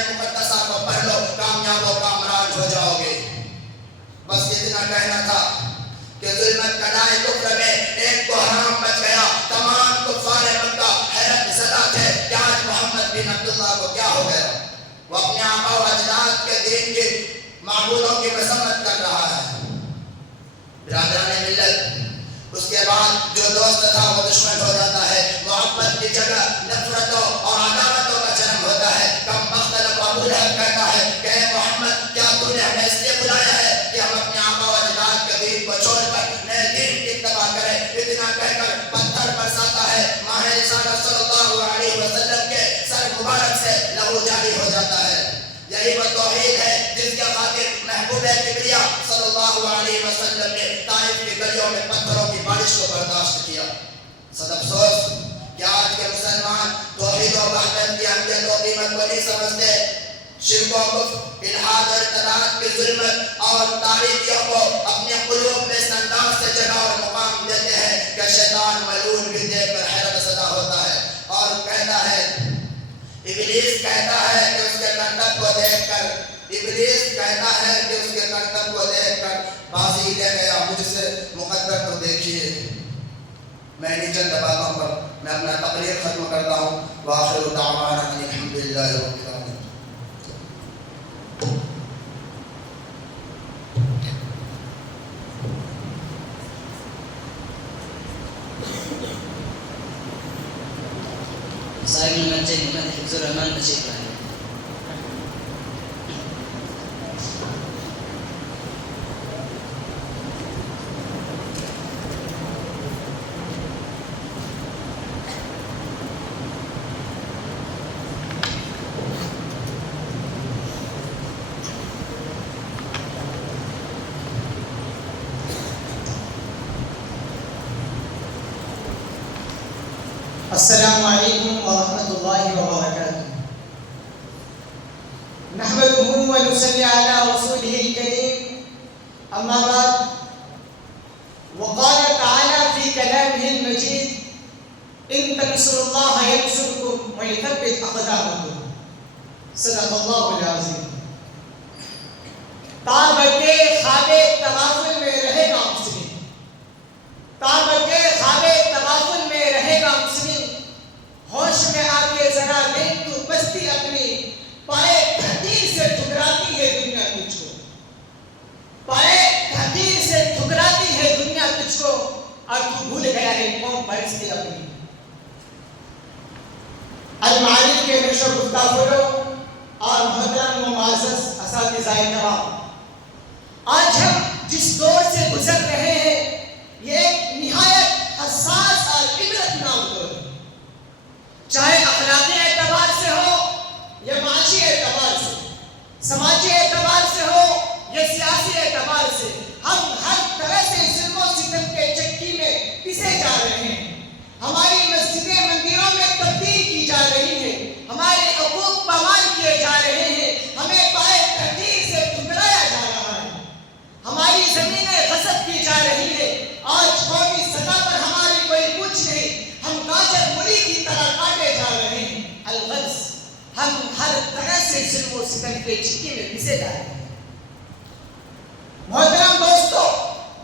آیت مقدسہ کو پڑھ لو، کامیاب و کامران ہو جاؤ گے۔ بس اتنا کہنا تھا کہ ظلمت کا دائیں کفر میں ایک کو حرام بچ گیا، تمام کفار مکہ حیرت زدہ تھے کہ آج محمد بن عبداللہ کو کیا ہو گیا، وہ اپنے آبا و اجداد کے دین کی معبودوں کی مذمت کر رہا ہے۔ برادران ملت، اس کے بعد جو دوست تھا وہ دشمن ہو جاتا ہے، محبت کی جگہ نفرتوں اور عداوتوں کا جنم ہوتا ہے۔ کم وقت ابو لہب کہتا ہے کہ اے محمد، کیا تو نے ہمیں اس لیے بلایا ہے کہ ہم اپنے آبا و اجداد کے دین کو چھوڑ کر نئے دین کی اتباع کریں؟ اتنا کہہ کر پتھر برساتا ہے، ماہ رسالت صلی اللہ علیہ وسلم کے سر مبارک سے لہو جاری ہو جاتا ہے۔ یہی وہ توحید ہے جس کے خاطر محبوب کبریا صلی اللہ علیہ وسلم نے طائف کی گلیوں میں پتھروں کی بارش کو برداشت کیا۔ صد افسوس کہ آج کے مسلمان توحید و وحدت کی اہمیت و قیمت کو نہیں سمجھتے، شرک و کفر، الحاد اور ارتداد کی ظلمت اور تاریکیوں کو اپنے قلوب میں اس انداز سے جگہ اور مقام دیتے ہیں کہ شیطان ملعون بھی دیکھ کر حیرت زدہ ہوتا ہے اور کہتا ہے، ابلیس کہتا ہے کہ اس کے کرتب کو دیکھ کر، ابلیس کہتا ہے کہ اس کے کرتب کو دیکھ کر بازی لے گیا، مجھ سے مقدر تو دیکھیے۔ میں نہیں چند باتوں پر میں اپنا تقریر ختم کرتا ہوں۔ وآخر دعوانا ان الحمدللہ رب العالمین۔ صاحب المنزل محمد حفظ الرحمن تشریف لائیں۔ السلام علیکم ورحمۃ اللہ وبرکاتہ۔ نحمده ونصلي على رسوله الكريم، اما بعد، وقال تعالى في كلامه المجيد: ان تنصروا الله ينصركم ويثبت اقدامكم۔ صدق اللہ العظیم۔ تابکے خواب تغافل میں رہے گا مسلم، تابکے خواب تغافل میں رہے گا مسلم، ہوش میں آ کے ذرا دیکھ تو بستی اپنی، پائے تحقیر سے ٹھکراتی ہے دنیا تجھ کو، پائے تحقیر سے ٹھکراتی ہے دنیا تجھ کو، اور تو بھول گیا ہے قوم پرستی اپنی۔ المعارف کے نشر گفتہ بولو اور محترم و معزز اساتذہ کرام، آج ہم جس دور سے گزر رہے ہیں یہ ایک نہایت حساس اور عبرتناک دور ہے، چاہے اخلاقی اعتبار سے ہو یا معاشی اعتبار سے، سماجی اعتبار سے ہو یا سیاسی اعتبار سے، ہم ہر طرح سے ظلم و ستم کے چکی میں پسے جا رہے ہیں۔ ہماری مسجدیں مندروں میں تبدیل کی جا رہی ہیں، ہمارے حقوق پامال کیے جا رہے ہیں، ہمیں پائے تحقیر سے ٹھکرایا جا رہا ہے، ہماری زمینیں غصب کی جا رہی ہے۔ آج قومی سطح پر ہماری کوئی کچھ نہیں، ہم گاجر مولی کی طرح کاٹے جا رہے ہیں۔ الغرض ہم ہر طرح سے ظلم و ستم کے چکی میں پسے جا رہے ہیں۔ محترم دوستو،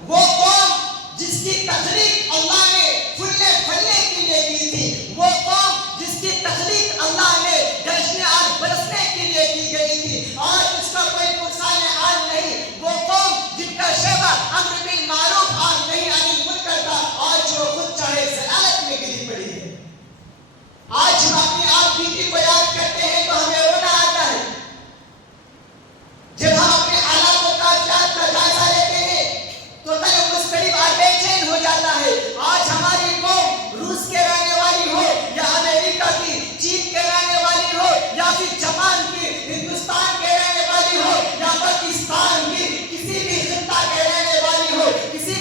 وہ قوم جس کی تخلیق اللہ نے پھلنے پھلنے کے لیے کی تھی، وہ قوم جس کی تخلیق اللہ نے گرجنے اور برسنے کے لیے کی گئی تھی، آج اس کا کوئی پرسان حال نہیں۔ وہ قوم جن کا شعبہ امر بالمعروف اور نہی عن المنکر تھا، آج وہ خود چاہے ضلالت میں گری پڑی ہے۔ آج ہم اپنی آپ بیتی کو یاد کرتے ہیں تو ہمیں رونا آتا ہے، جب ہم اپنے حالات و کافیات کا جائزہ لیتے ہیں تو قلب مضطرب اور بے چین ہو جاتا ہے۔ آج ہماری قوم روس کے رہنے والی ہو یا امریکہ کی، چین کے رہنے والی ہو یا پھر جاپان کی، ہندوستان کے رہنے والی ہو یا پاکستان کی، کسی بھی خطہ کے رہنے والی ہو، کسی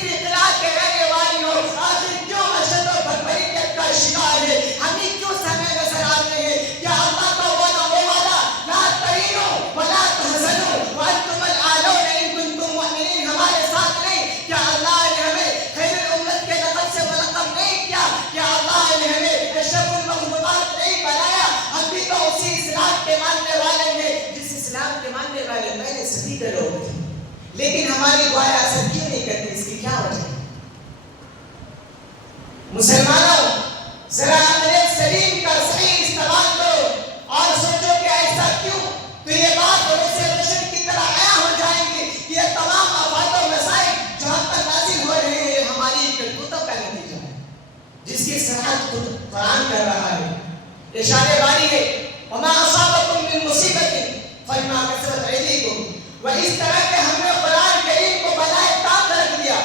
نزدیک کے لوگ تھے، لیکن ہماری دعائیں اثر کیوں نہیں کرتی؟ اس کی کیا وجہ ہے؟ مسلمانوں ذرا اپنے سلیم کا صحیح استعمال کرو اور سوچو کہ ایسا کیوں؟ تو یہ بات ویسے روشن کی طرح عیاں ہو جائیں گی کہ یہ تمام آفات و مسائل جو ہم پر نازل ہو رہے ہیں ہماری کرتوتوں کا نتیجہ ہے، جس کی صحت خود قرآن کر رہا ہے۔ ارشاد باری ہے وما اصابکم من مصیبت فبما کسبت ایدیکم، و اس طرح کہ ہم نے قرآن کریم کو بنائے طاق رکھ دیا،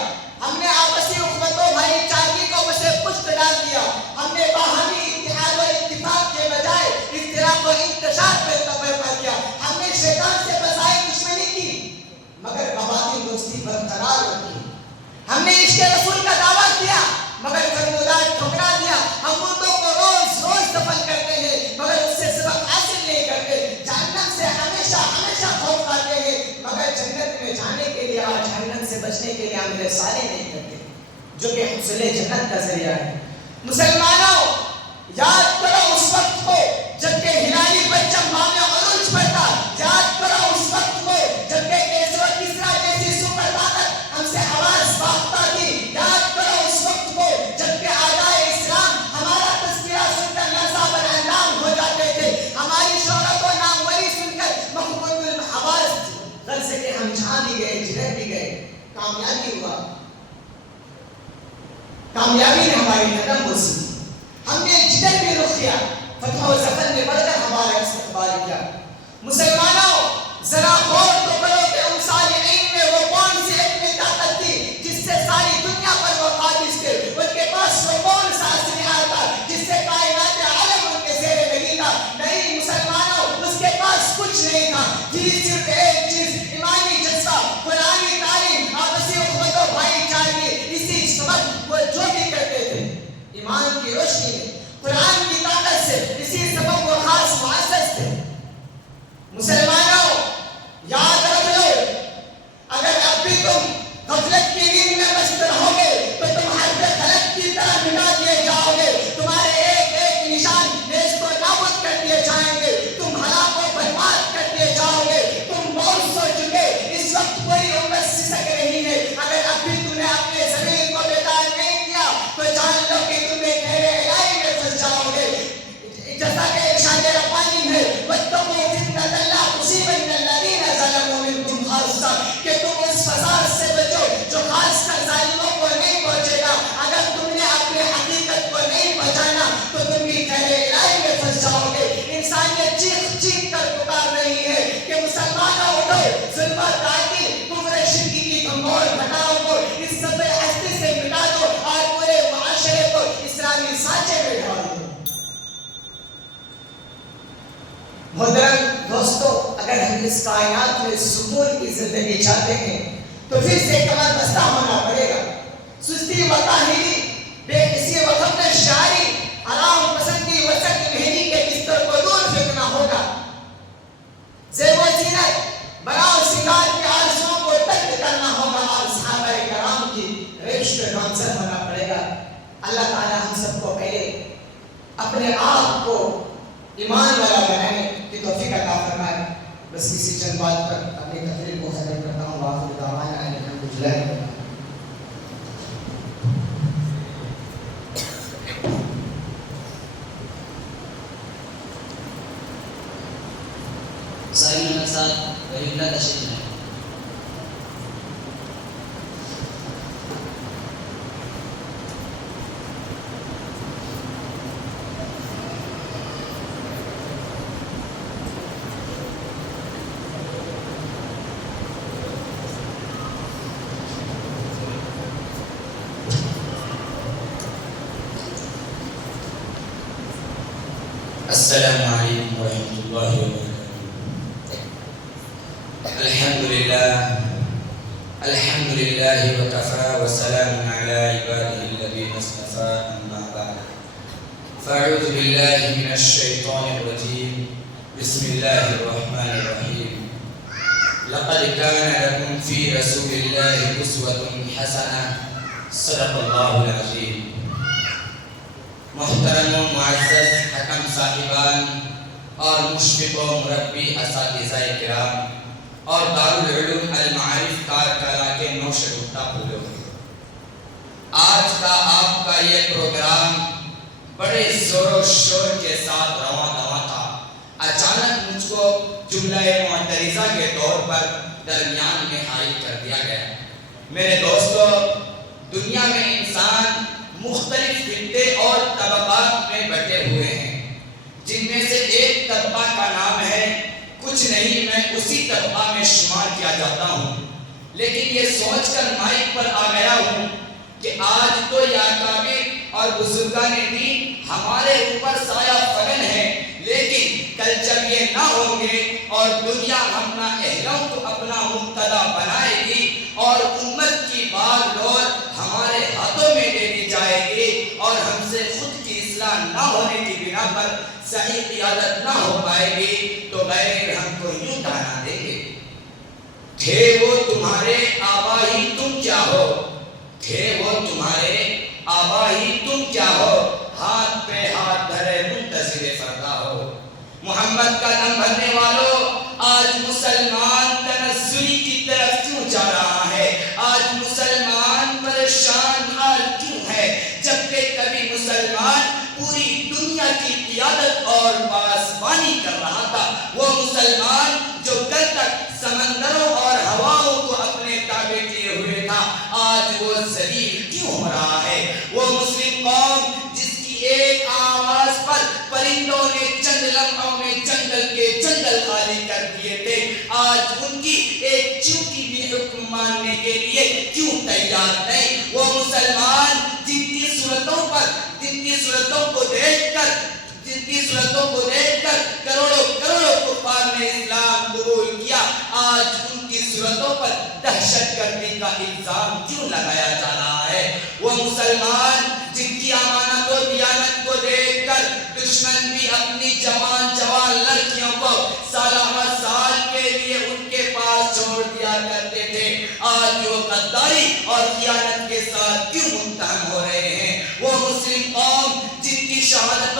ہم نے آپسی اخوتوں بھائی چارگی کو اسے پشت ڈال دیا، ہم نے باہمی اتحاد و اتفاق کے بجائے اختلاف و انتشار پہ برپا کیا، ہم نے شیطان سے بظاہر دشمنی کی مگر بباطن دوستی برقرار رکھی، ہم نے عشق رسول کا دعویٰ کیا مگر فرمودات ٹھکرا دیا، ہم مردوں کو روز روز دفن کرتے ہیں مگر اس سے سبق حاصل نہیں کرتے، جہنم سے ہمیشہ ہمیشہ خوف کھاتے ہیں مگر جنت میں جانے کے لیے اور جہنم سے بچنے کے لیے عمل صالح نہیں کرتے جو کہ حصول جنت کا ذریعہ ہے۔ مسلمانوں یاد کرو اس وقت کو جب کہ ہلالی پرچم ماں میں عروج پر تھا، یاد کرو اس وقت کو جب کہ کیسر و کسریٰ جیسی سپر طاقت ہم سے آواز باختہ تھی، یاد کرو اس وقت کو جب کہ اعدائے اسلام ہمارا تذکرہ سن کر لرزہ بر اندام ہو جاتے تھے، ہماری شہرت و ناموری سن کر مخبول الحواس غرض کہ ہم جہاں بھی گئے جدھر بھی گئے کامیابی ہوا، کامیابی نے ہماری قدم بوسی، ہم نے جدھر بھی رخ کیا فتح و ظفر نے بڑھ کر ہمارا استقبال کیا۔ مسلمانوں ذرا غور تو کرو کہ ان صالحین میں وہ کون سی علمی طاقت تھی جس سے ساری دنیا پر وہ قابض تھے، ان کے پاس وہ کون سا اسلحہ تھا جس سے کائنات عالم ان کے زیر لگی تھا؟ نہیں مسلمانوں، اس کے پاس کچھ نہیں تھا، تھی صرف ایک چیز، ایمانی جذبہ، قرآنی تعلیم، آپسی اخوت و بھائی چارگی، اسی سبب وہ جو بھی کرتے تھے ایمان کی روشنی میں قرآن کی طاقت سے اسی سبب وہ خاص معزز تھے۔ مسلمانوں یاد رکھ لو اگر اب بھی تم غفلت کی نیند میں مست رہو گے تو تم حرف غلط کی طرح مٹا دیے جاؤ گے، تمہارے ایک ایک نشان نیز کو نابود کر دیے جائیں گے، تم ہلاک و برباد کر دیے جاؤ گے، تم بہت سو چکے، اس وقت کوئی امت سسک رہی ہے، اگر اب بھی تم نے اپنے زمین کو بیدار نہیں کیا تو جان لو کہ تم ایک گہرے الہی میں پھنس جاؤ گے، جیسا کہ ارشاد ربانی ہے وَاتَّقُوا فِتْنَةً لَا تُصِيبَنَّ الَّذِينَ ظَلَمُوا مِنكُمْ خَاصَّةً، کہ تم اس فساد سے بچو جو خاص کر ظالموں کو نہیں پہنچے گا، اگر تم نے اپنے حقیقت کو نہیں پہچانا تو تم بھی گہرے الہی میں پھنس جاؤ گے۔ انسانیت چیخ چیخ کر پکار رہی ہے کہ مسلمانوں اٹھو، ظلم و تعدی، کفر شرکی کی گھمبور گھٹاؤ کو اس سب ہستی سے مٹا دو اور پورے معاشرے کو اسلامی سانچے میں ڈال دو۔ محترم دوستو، اگر ہم اس کائنات میں سکون کی زندگی چاہتے ہیں تو پھر سے کمر بستہ ہونا پڑے گا، سستی و کاہلی، بے کسی و غفلت شاعری، آرام پسندی و سخت مہنگی کے بستر کو دور پھینکنا ہوگا، زیب و زینت، بناؤ سنگار کی آرزوؤں کو ترک کرنا ہوگا اور صحابہ کرام کی ریش پہ گامزن ہونا پڑے گا۔ اللہ تعالی ہم سب کو پہلے اپنے آپ کو ایمان والا بنانے کی توفیق عطا فرمائے۔ بس اسی چند بات پر اپنی تقریر کو ختم کرتا ہوں۔ وآخر دعوانا ان الحمد للہ۔ صاحب نمبر 7 ولی اللہ تشریف لائیں۔ السلام علیکم ورحمۃ اللہ وبرکاتہ۔ الحمد للہ وکفیٰ وسلام علی عبادہ الذین اصطفیٰ، اما بعد فاعوذ باللہ من الشیطان الرجیم، بسم اللہ الرحمن الرحیم۔ لقد کان لکم فی رسول اللہ اسوۃ حسنہ، صدق اللہ العظیم۔ محترم و معزز حکم صاحبان اور مشفق و مربی اساتذہ کرام اور دارالعلوم المعارف کارکلا کے نوشہ گفتہ پھولے ہوئے۔ آج کا آپ کا یہ پروگرام بڑے زور و شور کے ساتھ رواں دواں تھا۔ اچانک مجھ کو جملہ معترضہ کے طور پر درمیان میں حائل کر دیا گیا۔ میرے دوستو، دنیا میں انسان مختلف خطے اور طبقات میں بٹے ہوئے ہیں، جن میں سے ایک طبقہ کا نام ہے کچھ نہیں، میں اسی طبقہ میں شمار کیا جاتا ہوں۔ لیکن یہ سوچ کر مائک پر آ گیا ہوں کہ آج تو یا اکابر اور بزرگان دین ہمارے اوپر سایہ فگن ہے، لیکن کل جب یہ نہ ہوں گے اور دنیا اپنا اہلوں کو اپنا مقتدا بنائے گی اور امت کی بار ڈور ہمارے ہاتھوں میں دے دی جائے گی اور ہم سے خود کی اصلاح نہ ہونے کی بنا پر صحیح قیادت نہ ہو پائے گی، تو غیر ہم کو یوں تانا دیں گے، تھے وہ تمہارے آبا ہی تم کیا ہو، تھے وہ تمہارے آبا ہی تم کیا ہو، ہاتھ پہ ہاتھ دھرے منتظر فردا ہو۔ محمد کا دم بھرنے والوں، آج مسلمان تنزلی کی طرف کیوں جا رہا ہے؟ آج مسلمان پریشان حال کیوں ہے؟ جبکہ کبھی مسلمان پوری دنیا کی قیادت اور پاسبانی کر رہا تھا، وہ مسلمان جو کل تک سمندروں اور ہواؤں کو اپنے تابع کیے ہوئے تھا، آج وہ ذلیل کیوں ہو رہا ہے؟ وہ مسلم قوم جس کی ایک آواز پر پرندوں نے چند لمحوں میں جنگل کے جنگل خالی کر دیے تھے، آج ان کی ایک چونٹی بھی حکم ماننے کے لیے کیوں تیار نہیں؟ وہ مسلمان جن کی صورتوں کو دیکھ کر کروڑوں کفار نے اسلام قبول کیا، آج ان کی صورتوں پر دہشت گردی کا الزام کیوں لگایا جا رہا ہے؟ وہ مسلمان جن کی امانت و دیانت کو دیکھ کر دشمن بھی اپنی جوان لڑکیوں کو سالہ سال کے لیے ان کے پاس چھوڑ دیا کرتے تھے، آج وہ غداری اور خیانت کے ساتھ کیوں متہم ہو رہے ہیں؟ وہ مسلم قوم جن کی شہادت و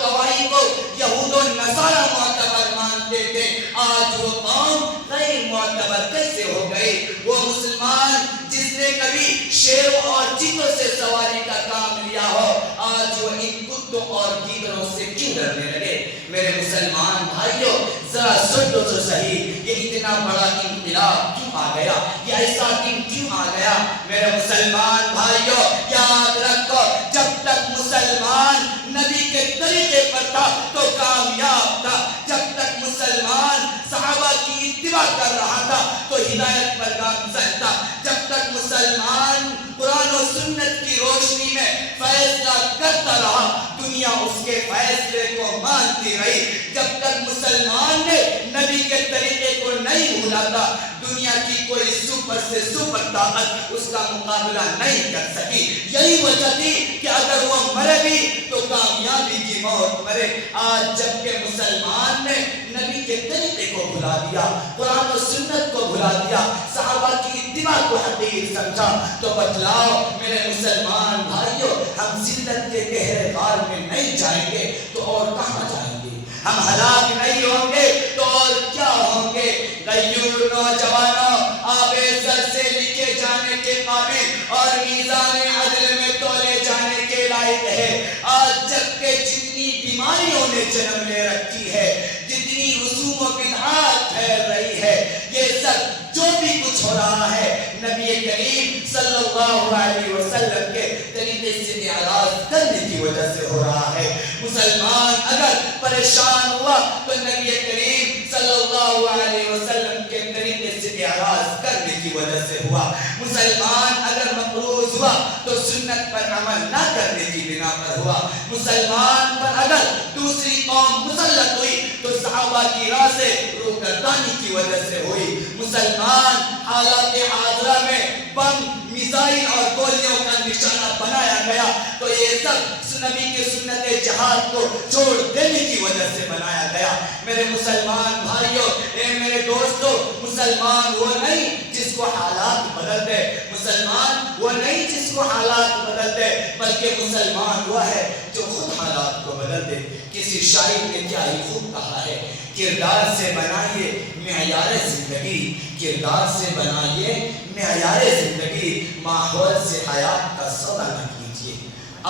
گواہی کو یہود و نصارہ معتبر مانتے تھے، آج وہ قوم غیر معتبر کیسے ہو گئی؟ وہ مسلمان جس نے کبھی شیروں اور چیتوں سے سواری کا کام لیا ہو، آج وہ ان کتوں اور گیدڑوں سے کیوں ڈرنے لگے؟ میرے مسلمان بھائیوں، ذرا سن لو تو صحیح، یہ اتنا بڑا انقلاب کیوں آ گیا؟ یہ ایسا دن کیوں آ گیا؟ میرے مسلمان بھائیوں، یاد رکھو، جب تک مسلمان نبی کے طریقے پر تھا تو کامیاب تھا، جب تک مسلمان صحابہ کی اتباع کر رہا تھا تو ہدایت پر گامزن تھا، جب تک مسلمان قرآن و سنت کی روشنی میں فیصلہ کرتا رہا دنیا اس کے فیصلے کو مانتی رہی، جب تک مسلمان نے نبی کے طریقے کو نہیں بھولا تھا دنیا کی کوئی سپر سے سپر طاقت اس کا مقابلہ نہیں کر سکی۔ یہی وجہ تھی کہ اگر وہ مرے بھی تو کامیابی کی موت مرے۔ آج جب کہ مسلمان نے نبی کے طریقے کو بھلا دیا، قرآن و سنت کو بھلا دیا، صحابہ کی اتباع کو حقیر سمجھا، تو بتلاؤ میرے مسلمان بھائیوں، ہم ذلت کے گہرے غار میں نہیں جائیں گے تو اور کہاں جائیں گے؟ ہم ہلاک نہیں ہوں گے تو اور کیا ہوں گے؟ غیور نوجوانوں، آب زر سے لکھے جانے کے قابل اور میزان عدل میں تولے جانے کے لائق ہے۔ آج جب کہ جتنی بیماریوں نے جنم لے رکھی ہے، جتنی رسوم و بدعات پھیل رہی ہے، یہ سب جو بھی کچھ ہو رہا ہے نبی کریم صلی اللہ علیہ وسلم کے طریقے سے اعراض کرنے کی وجہ سے ہو رہا ہے۔ مسلمان اگر پریشان ہوا تو نبی کریم صلی اللہ علیہ وسلم کے طریقے سے اعراض کرنے کی وجہ سے ہوا۔ مسلمان اگر مقروض ہوا تو سنت پر عمل نہ کرنے کی بنا پر ہوا۔ مسلمان پر اگر دوسری قوم مسلط ہوئی تو صحابہ کی راہ سے روگردانی کی وجہ سے ہوئی۔ مسلمان حالات حاضرہ میں بم، میزائل اور گولیوں کا نشانہ بنایا گیا تو یہ سب نبی کے سنت جہاد کو چھوڑ دینے کی وجہ سے بنایا گیا۔ میرے مسلمان بھائیوں، اے میرے دوستوں، مسلمان وہ نہیں جس کو حالات بدل دے، مسلمان وہ نہیں جس کو حالات بدل دے، بلکہ مسلمان وہ ہے جو خود حالات کو بدل دے۔ کسی شاعر نے کیا ہی خوب کہا ہے، کردار سے بنائیے معیار زندگی، کردار سے بنائیے معیار زندگی، ماحول سے حیات کا سودا نہ کیجیے۔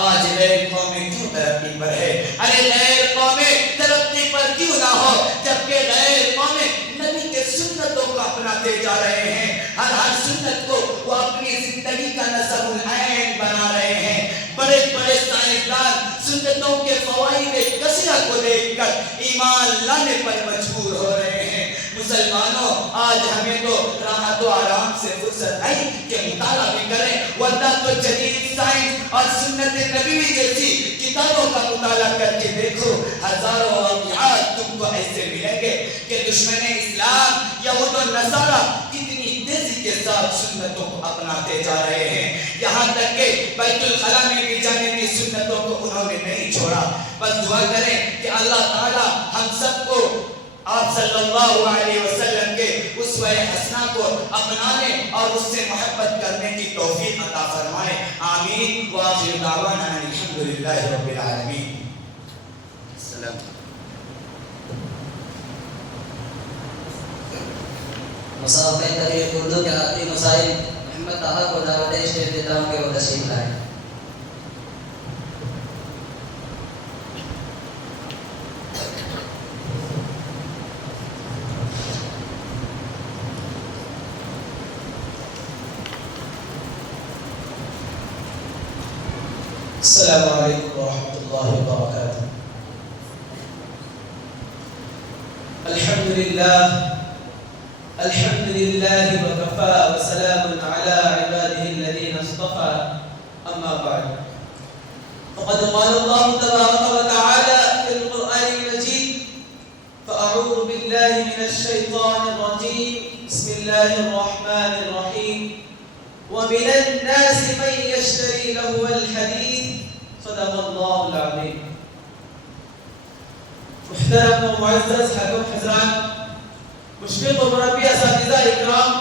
آج غیر قومیں کیوں ترقی پر ہے؟ ارے غیر قومیں ترقی پر کیوں نہ ہو جبکہ غیر قومیں نبی کے سنتوں کو اپناتے جا رہے ہیں، ہر سنت کو وہ اپنی زندگی کا نصب العین بنا رہے ہیں۔ بڑے بڑے سائنسدان سنتوں کے فوائد کثیرہ کو دیکھ کر ایمان لانے پر مجبور ہو رہے ہیں۔ مسلمانوں، آج ہمیں تو راحت و آرام سے فرصت نہیں کہ مطالعہ بھی کریں، ورنہ تو جدید سائنس اور سنت نبوی جیسی کتابوں کا مطالعہ کر کے دیکھو، ہزاروں واقعات تم کو ایسے ملیں گے کہ دشمن اسلام یہود و نصارہ کتنی تیزی کے ساتھ سنتوں کو اپناتے جا رہے ہیں، یہاں تک کہ بیت الخلاء میں بھی جانے کی سنتوں کو انہوں نے نہیں چھوڑا۔ بس دعا کریں کہ اللہ تعالی ہم سب کو آپ صلی اللہ علیہ وسلم کے اسوہ حسنہ کو اپنانے اور اس سے محبت کرنے کی توفیق عطا فرمائے، آمین۔ وآخر دعوانا الحمدللہ رب العالمین۔ السلام مسابقہ تحریر اردو کے آخری مسائل محمد طاہر کو دعوت اسٹیج دیتا ہوں کہ وہ تشریف لائیں۔ السلام علیکم ورحمۃ اللہ وبرکاتہ۔ الحمد للہ وکفى وسلام علی عباده الذین اصطفى، اما بعد فقد قال اللہ تبارک وتعالی فی القرآن المجید فاعوذ باللہ من الشیطان الرجیم بسم اللہ الرحمن الرحیم ومن الناس من يشتري لهو الحديث صدق الله العظيم۔ محترم و معزز حکم حضرات، مشفق و مربی اساتذہ اکرام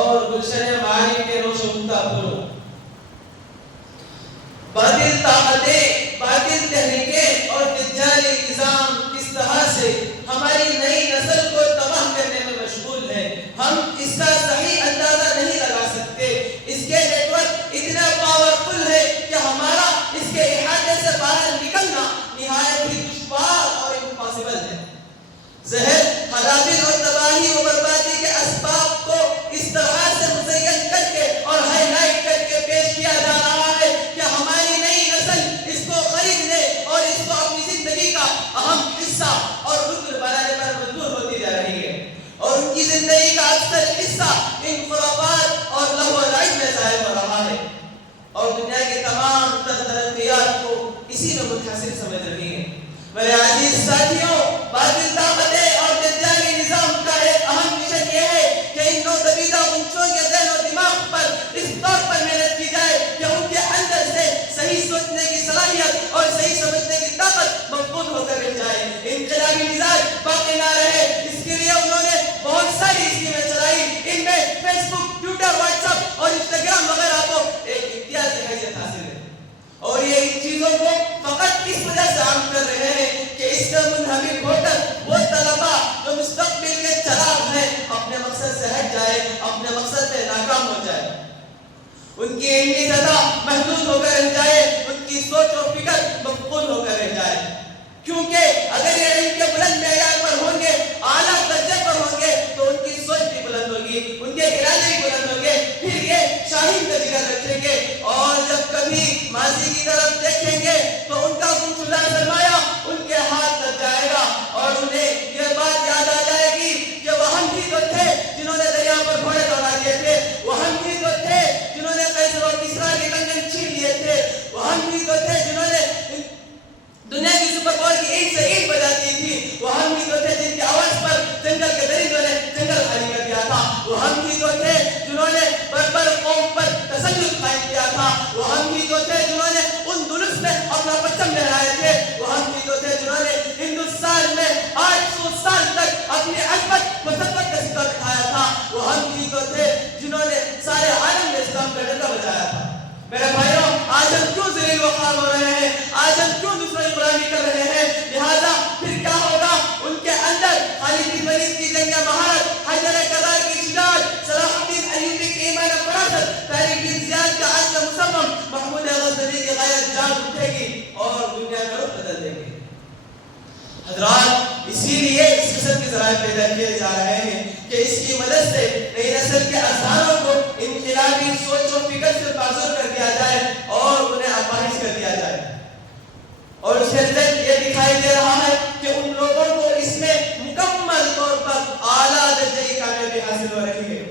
اور گلشن معارف کے روش و پھولوں، باطل طاقتیں، باطل تحریکیں اور دجالی نظام کس طرح سے ہماری نئی نسل کو تباہ کرنے میں مشغول ہے، ہم اس کا صحیح اندازہ نہیں لگا سکتے۔ اس کے نیٹ ورک اتنا پاورفل ہے کہ ہمارا اس کے احاطے سے باہر نکلنا نہایت ہی دشوار اور امپاسبل ہے۔ زہر، خرابی اور تباہی و بربادی کے اسباب کو اس طرح سے مزین کر کے اور ہائی لائٹ کر کے پیش کیا جا رہا ہے کہ ہماری نئی نسل اس کو خریدنے اور اس کو اپنی زندگی کا اہم حصہ اور رکن بنانے پر مجبور ہوتی جا رہی ہے، اور ان کی زندگی کا اکثر حصہ ان خرافات اور لہو و لعب میں ظاہر ہو رہا ہے، اور دنیا کے تمام ترقیات کو اسی میں منحصر سمجھ رہی ہے۔ میرے عزیز ساتھیوں، باطل طاقتیں اور دجالی نظام کا ایک اہم مشن یہ ہے کہ ان نودبیدہ غنچوں کے ذہن و دماغ پر اس طور پر محنت کی جائے کہ ان کے اندر سے صحیح سوچنے کی صلاحیت اور صحیح سمجھنے کی طاقت مفقود ہو کر رہ جائے، انقلابی مزاج باقی نہ رہے۔ اس کے لیے انہوں نے بہت ساری اسکیمیں چلائی، ان میں فیس بک، ٹویٹر، واٹس ایپ اور انسٹاگرام وغیرہ کو ایک امتیازی حیثیت حاصل ہے، اور یہ ان چیزوں کو فقط اس وجہ سے عام کر رہے ہیں کہ اس سے منہمک ہو کر وہ طلباء جو مستقبل کے چراغ ہیں اپنے مقصد سے ہٹ جائے، اپنے مقصد میں ناکام ہو جائے، ان کی علمی سطح محدود ہو کر رہ جائے، ان کی سوچ و فکر مفقود ہو کر رہ جائے۔ کیونکہ اگر یہ علم کے بلند معیار پر ہوں گے، اعلیٰ درجے پر ہوں گے، تو ان کی سوچ بھی بلند ہوگی، ان کے ارادے بھی بلند ہوں گے، پھر یہ شاہین کا جگر رکھیں گے، اور جب کبھی ماضی کی طرف دیکھیں گے تو ان کا گمشدہ سرمایہ ان کے ہاتھ لگ جائے گا، اور انہیں یہ بات یاد آ جائے گی کہ وہ ہم ہی تو تھے جنہوں نے دریا پر گھوڑے دوڑا دیے تھے، وہ ہم ہی تو تھے جنہوں نے قیصر اور کسریٰ کے کنگن چھین لیے تھے، وہ ہم ہی تو تھے جنہوں نے دنیا کی سپر پاور کی اینٹ سے اینٹ بجا دی تھی، وہ ہم ہی تو تھے جن کی آواز پر جنگل کے درندوں نے جنگل خالی کر دیا تھا، وہ ہم ہی تو تھے جنہوں نے بربر قوم پر تسلط قائم کیا تھا، وہ ہم ہی تو تھے جنہوں نے ان دلس میں اپنا پرچم لہرائے تھے، وہ ہم ہی تو تھے جنہوں نے ہندوستان میں 800 سال تک اپنی عظمت مسبت کا ستر اٹھایا تھا، وہ ہم ہی تو تھے جنہوں نے سارے عالم میں اسلام کا ڈنڈا بجایا تھا۔ میرے بھائیوں، آج ہم کیوں ذلیل و خوار ہو رہے ہیں؟ آج ہم کیوں دوسروں کی غلامی کر رہے ہیں؟ سے نئی نسل کے اذہانوں کو انقلابی سوچ و فکر سے معذور کر دیا جائے اور انہیں اپاہج کر دیا جائے. اور اس کے رزلٹ یہ دکھائی دے رہا ہے کہ ان لوگوں کو اس میں مکمل طور پر اعلیٰ درجے کی کامیابی حاصل ہو رہی ہے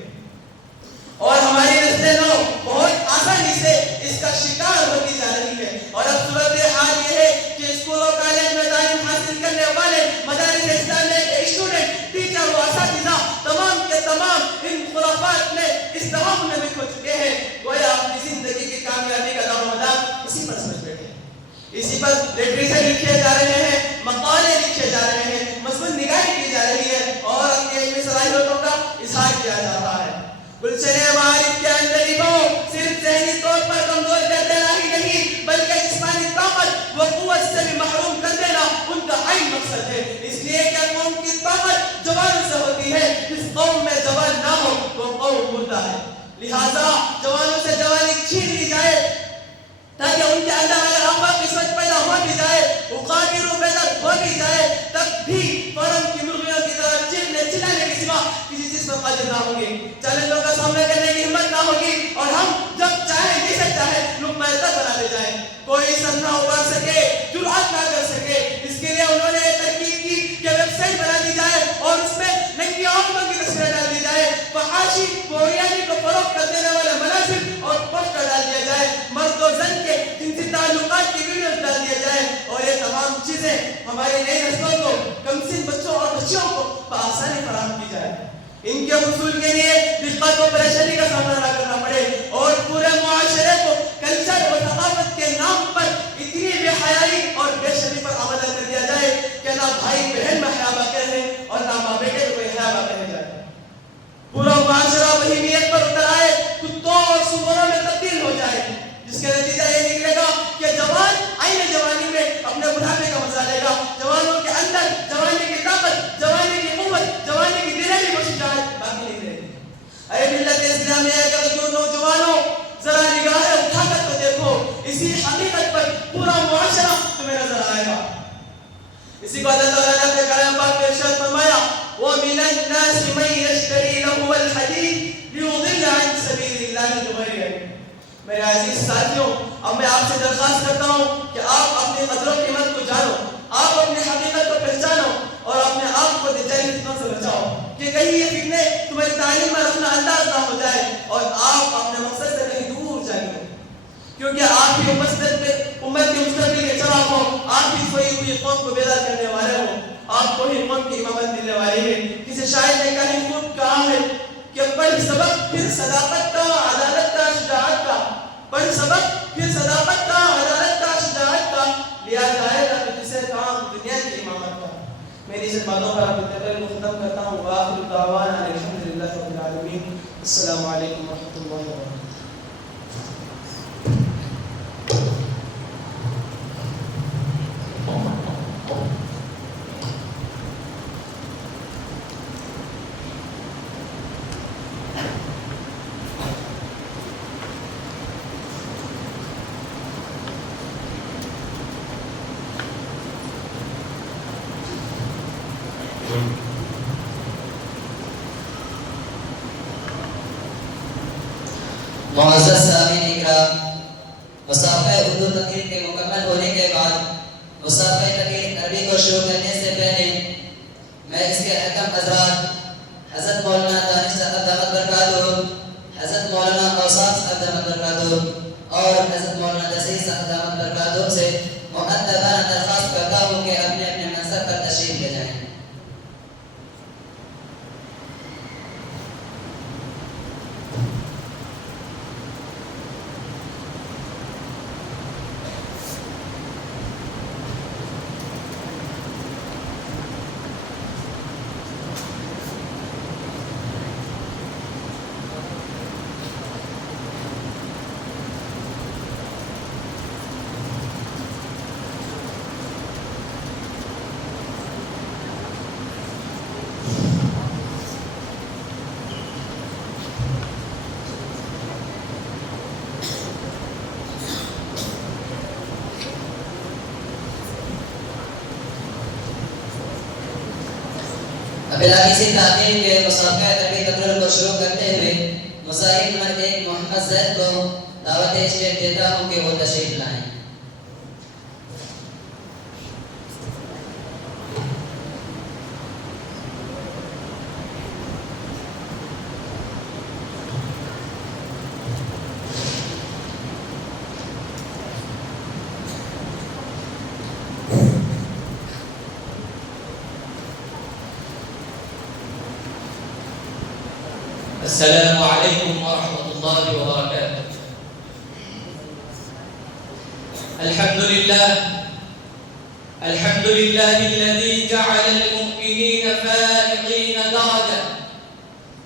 اور ہماری نسلیں نو بہت آسانی سے اس کا شکار ہوتی جا رہی ہے. اور اب صورتحال یہ ہے کہ اسکولوں کالج میں تعلیم حاصل کرنے والے مدارس اسلامیہ کے اسٹوڈنٹ ٹیچر و اساتذہ تمام کے تمام ان خرافات میں اس طرح منہمک ہو چکے ہیں گویا اپنی زندگی کی کامیابی کا دار و مدار اسی پر سمجھ بیٹھے ہیں. اسی پر لٹریچر لکھے جا رہے ہیں, مقالے لکھے جا رہے ہیں, مضمون نگاری کی جا رہی ہے اور اپنی علمی صلاحیتوں کا اظہار کیا جاتا ہے. گلشن معارف کے اندر صرف ذہنی طور پر کمزور کر دینا ہی نہیں بلکہ جسمانی طاقت و قوت سے بھی محروم کر دینا ان کا عین مقصد ہے. اس لیے کہ قوم کی طاقت جوانوں سے ہوتی ہے, جس قوم میں جوان نہ ہو وہ قوم مردہ ہے. لہذا جوانوں سے جوانی چھین لی جائے تاکہ ان کے اندر اگر آفاق کی سوچ پیدا ہو بھی جائے, اقابر و بیدار ہو بھی جائے, تب بھی فرم کی مرغیوں کی طرح چلانے کے سوا کسی چیز پر قادر نہ ہوں گے, چیلنجوں کا سامنا کرنے کی ہمت نہ ہوگی اور ہم جب چاہیں جسے چاہے لقمہ تک بناتے جائیں. کوئی سر نہ ابھر سکے, جرأت نہ کر سکے. اس کے لیے انہوں نے ترکیب کی کہ ویب سائٹ بنا دی جائے اور اس میں ننگی عورتوں کی تصویریں ڈال دی جائے, فحاشی گوریانی کو فروغ کر دینے والے مناظر اور پوسٹر ڈال دیا جائے, مرد و زن کے جنسی تعلقات کی ویڈیوز ڈال دیا جائے. اور یہ تمام چیزیں ہماری نئی نسلوں کو, کمسن بچوں اور بچیوں کو بآسانی فراہم کی جائے. ان کے حصول کے لیے دقت و پریشانی کا سامنا نہ کرنا پڑے اور پورے معاشرے کو کلچر و ثقافت کے نام پر اتنی بے حیائی اور بے شرمی پر آمادہ کر دیا جائے کہ نہ بھائی بہن میں حیا واقع ہے اور نہ ماں بیٹے کو حیا واقع ہے جائے. پورا معاشرہ وہی نیت پر اتر آئے, کتوں اور سوروں میں تبدیل ہو جائے, جس کا نتیجہ یہ نکلے گا کہ جوان آئین جوانی میں اپنے بڑھاپے کا مزہ لے گا. جوانوں کے اندر جوانی کی طاقت, جوانی کی قوت, جوانی کی دلیری و شجاعت باقی نہیں رہے گی. اے ملت اسلامیہ کے جو نوجوانوں, ذرا نگاہیں اٹھا کر تو دیکھو, اسی حقیقت پر پورا معاشرہ تمہیں نظر آئے گا. اسی کو اللہ تعالیٰ نے اپنے کلام پاک میں ارشاد فرمایا, وَمِنَ النَّاسِ مَن يَشْتَرِي لَهْوَ الْحَدِيثِ لِيُضِلَّ عَن سَبِيلِ اللَّهِ بِغَيْرِ عِلْمٍ. میرے عزیز ساتھیوں, اب میں آپ سے درخواست کرتا ہوں کہ آپ اپنی قدر و قیمت کو جانو, آپ اپنی حقیقت کو پہچانو اور اپنے آپ کو جائز فتنوں سے بچاؤ کہ کہیں یہ فتنے تمہاری تعلیم میں رکھنا انداز نہ ہو جائے اور آپ اپنے مقصد سے کہیں دور جائیں, کیونکہ آپ ہی امت کے مستقبل کے چراغ ہو, آپ ہی سوئی ہوئی قوم کو بیدار کرنے والے ہو, آپ کو ہی قوم کی امامت دینے والے ہیں. کسی شاعر نے کہیں خوب کہا ہے کہ پڑھ سبق پھر صداقت کا, عدالت کا, شجاعت کا, پڑھ سبق پھر صداقت کا, عدالت کا, شجاعت کا, لیا جائے گا تو جسے کام دنیا کی امامت کا. میری اس باتوں پر اپنے تقریر کو ختم کرتا ہوں. وآخر دعوانا الحمدللہ رب العالمین. السلام علیکم ورحمۃ اللہ وبرکاتہ. معزز سامعین اکرام, مسابقہ اردو تقریر کے مکمل ہونے کے بعد مسابقہ تقریر عربی کو شروع کرنے سے پہلے میں اس کے حکم حضرات حضرت مولانا دانش صاحب دامت برکاتہ, حضرت مولانا اوصاف صاحب دامت برکاتہ اور حضرت مولانا دسیح صاحب دامت برکاتہ سے مؤدبانہ درخواست کرتا ہوں کہ اپنے اپنے منصب پر تشریف لے جائیں. بلا کسی تاخیر کے مسابقہ ادبی تقریر کو شروع کرتے ہوئے مسائل نمبر 1 محمد زید کو دعوت اسٹیج دیتا ہوں کہ وہ تشریف لائیں. السلام عليكم ورحمة الله وبركاته. الحمد لله الذي جعل المؤمنين فائقين درجة،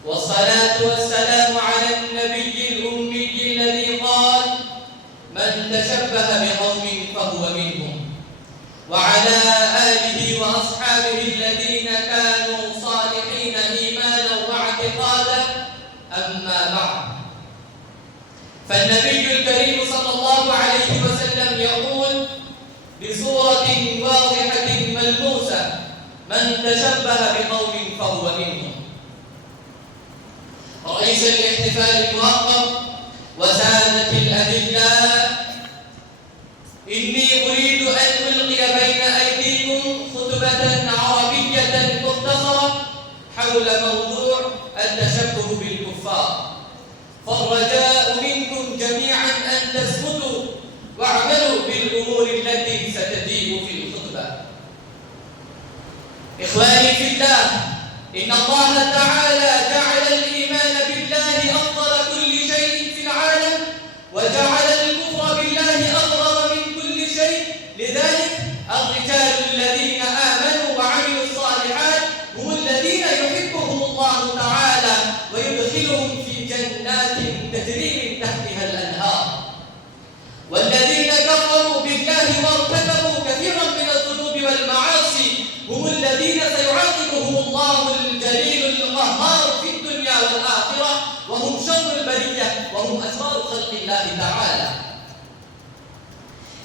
والصلاة والسلام على النبي الأمي الذي قال: من تشبه بقوم فهو منهم، وعلى آله وأصحابه الذين كانوا صالحين إيمانا واعتقادا. أما بعد، فالنبي الكريم صلى الله عليه وسلم يقول بصورة واضحة ملموسة: من تشبه بقوم فهو منهم. رئيس الاحتفال الموقر وسادة الأدلاء، إني أريد أن ألقي بين أيديكم خطبة عربية مختصرة حول موضوع التشبه بالكفار، فالرجاء منكم جميعا أن تصمتوا واعملوا بالأمور التي ستجيء في الخطبة. إخواني في الله، إن الله تعالى جعل الإيمان بالله أفضل كل شيء في العالم، وجعل الكفر بالله أضرر من كل شيء. لذلك الرجال الذين آمنوا وعملوا الصالحات هم الذين يحبهم الله تعالى ويدخلهم في جنات تجري من تحتها الأنهار، والذين كفروا بالله وارتكبوا كثيرا من الذنوب والمعاصي هم الذين سيعاقبهم الله الجليل القهار في الدنيا والآخرة، وهم شر البرية وهم أشرار خلق الله تعالى.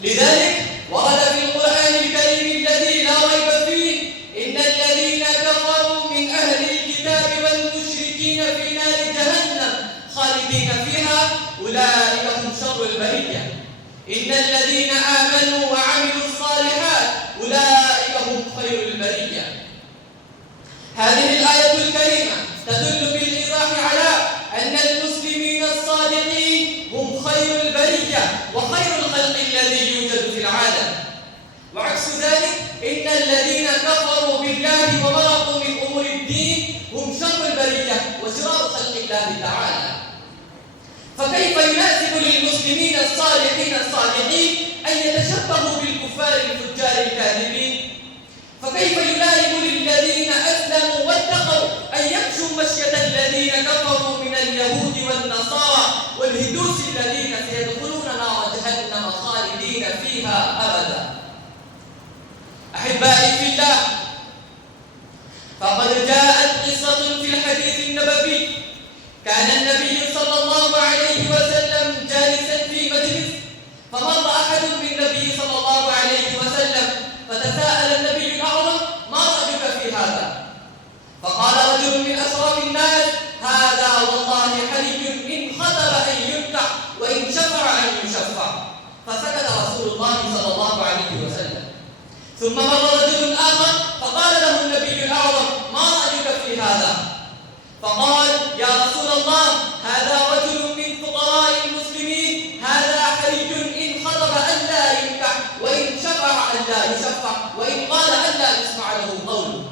لذلك ورد في القرآن الكريم الذي لا ريب فيه: إن الذين كفروا من أهل الكتاب والمشركين في نار جهنم خالدين فيها أولئك هم شر البرية. إن الذين آمنوا وعملوا الصالحات أولئك هم خير البرية. هذه الآية الكريمة تدل بالإيضاح على أن المسلمين الصادقين هم خير البرية وخير الخلق الذي يوجد في العالم، وعكس ذلك إن الذين كفروا بالله ومرقوا من أمور الدين هم شر البرية وشرار خلق الله تعالى. فكيف يناسب للمسلمين الصالحين الصادقين أن يتشبهوا بالكفار الفجار الكاذبين؟ فكيف يلائم للذين أسلموا واتقوا أن يمشوا مشية الذين كفروا من اليهود والنصارى والهندوس الذين سيدخلون نار جهنم خالدين فيها أبدا؟ أحبائي في الله، فقد جاءت قصة في الحديث النبوي. كان النبي صلى الله عليه وسلم جالسا في مجلس، فمر أحد من النبي صلى الله عليه وسلم فتساءل النبي الأعظم: ما رأيك في هذا؟ فقال رجل من أشراف الناس: هذا والله حري إن خطب أن ينكح وإن شفع أن يشفع. فسكت رسول الله صلى الله عليه وسلم. ثم مر رجل آخر فقال له النبي الأعظم: ما رأيك في هذا؟ فقال: يا رسول الله، هذا رجل من فقراء المسلمين، هذا حري إن خطب أن لا ينكح وإن شفع أن لا يشفع وإن قال أن لا يسمع له قول.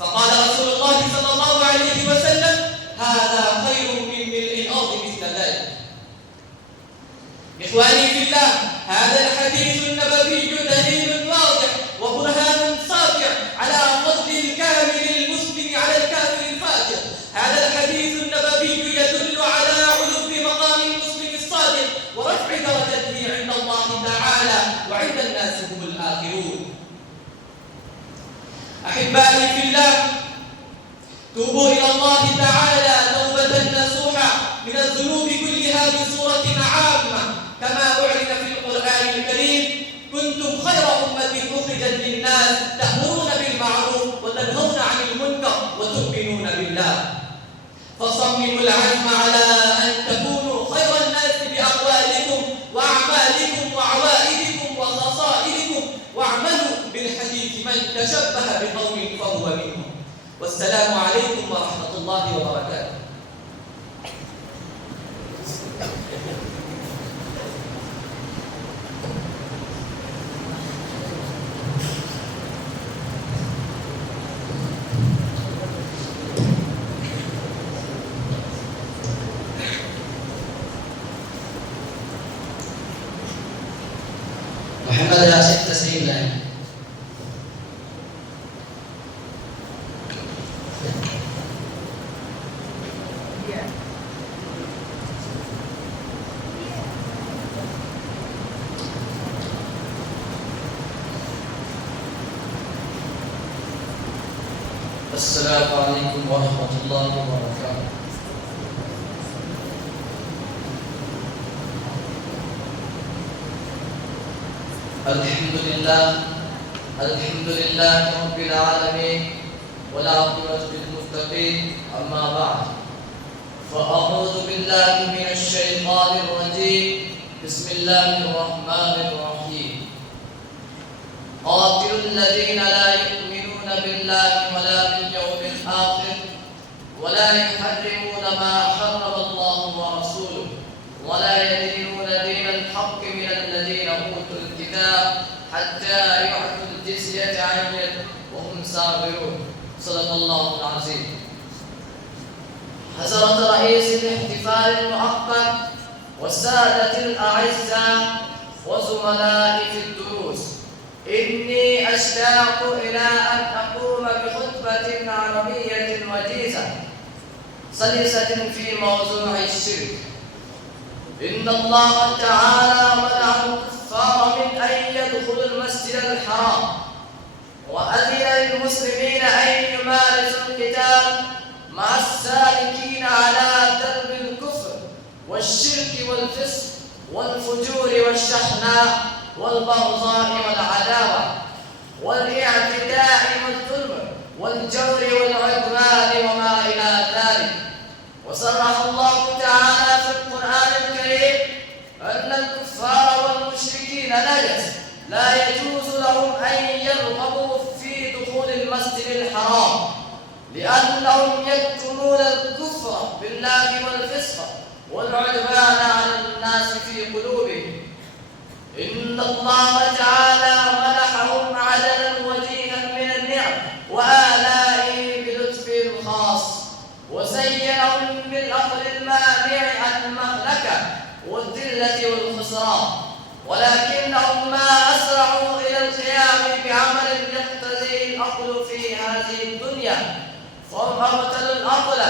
فقال رسول الله صلى الله عليه وسلم: هذا خير من ملء الأرض مثل ذلك. إخواني في الله، هذا الحديث النبوي دليل واضح وبرهان ساطع على فضل الكامل المسلم على الكافر الفاجر. هذا الحديث النبوي يدل على علو مقام المسلم الصادق ورفع درجته عند الله تعالى وعند الناس هم الآخرون. أحبائي في الله، توبوا إلى الله تعالى توبة نصوحة من الذنوب كلها بصورة عامة، كما أعلن في القرآن الكريم: كنتم خير أمة أخرجت للناس تأمرون بالمعروف وتنهون عن المنكر فصمموا العزم على أن تكونوا خير الناس بأقوالكم وأعمالكم وعوائدكم وخصائلكم، واعملوا بالحديث من تشبه بقوم فهو منهم. والسلام عليكم ورحمة الله وبركاته. محمد راشد تسلیم لائیں. السلام علیکم ورحمۃ اللہ وبرکاتہ. الحمد للہ رب العالمین والعاقبۃ للمتقین، اما بعد فاعوذ باللہ من الشیطان الرجیم، بسم اللہ الرحمن الرحیم. قاتلوا الذین لا يؤمنون بالله ولا باليوم الآخر ولا يحرمون ما حرم الله ورسوله ولا يدينون دين الحق من الذين أوتوا الكتاب حتى يعطوا الجزية عن يد وهم صاغرون. صدق الله العظيم. حضرت رئيس الاحتفال المعقد والسادة الأعزاء وزملائي في الدروس، إني أشتاق إلى أن أقوم بخطبة عربية وجيزة سلسة في موضوع الشرك. إن الله تعالى منع الكفار من أن يدخلوا المسجد الحرام، وأذن للمسلمين أن يمارسوا القتال مع السالكين على درب الكفر والشرك والفسق والفجور والشحناء والبغضاء والعداوة والاعتداء والظلم والجور والعدوان وما إلى ذلك. وصرح الله تعالى في القرآن الكريم أن الكفار والمشركين نجس لا يجوز لهم أن يرغبوا في دخول المسجد الحرام، لأنهم يكتمون الكفر بالله والفسق والعدوان على الناس في قلوبهم. إن الله تعالى منحهم عدلا وجيها من النعم وآلائه بلطف خاص، وزينهم بالأمر المانع عن المهلكة والذلة والخسران، ولكنهم ما أسرعوا إلى القيام بعمل يقتضي العقل في هذه الدنيا، فهم أبطلوا العقل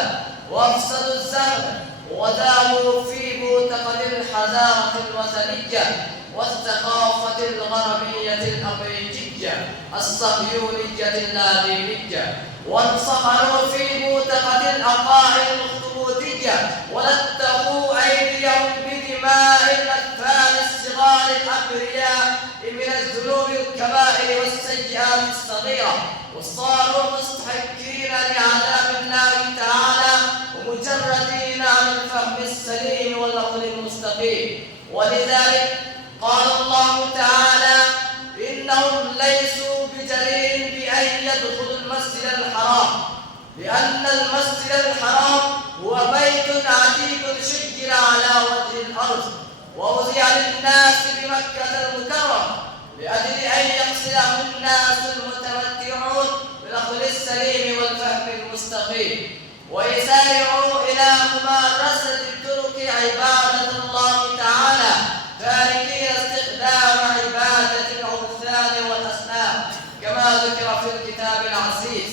وأفسدوا الزمن وداموا في معتقد الحضارة الوثنية والثقافة الغربية الأمريكية الصهيونية اللادينية، وانصهروا في معتقد العقائد الأخطبوطية ولتقوا أيديهم بدماء الأطفال الصغار الأبرياء من الذنوب الكبائر والسيئات الصغيرة، وصاروا مستحقين لعذاب الله تعالى ومجردين عن الفهم السليم والعقل المستقيم. ولذلك قال الله تعالى: إنهم ليسوا بجرين بأن يدخلوا المسجد الحرام، لأن المسجد الحرام هو بيت عتيق شجر على وجه الأرض، ووضع للناس بمكة المكرمة لأجل أن يقصده الناس المتمتعون بالعقل السليم والفهم المستقيم، ويسارعوا إلى ممارسة طرق عبادة الله تعالى، تاركين استخدام عبادة الأوثان والأصنام، كما ذكر في الكتاب العزيز: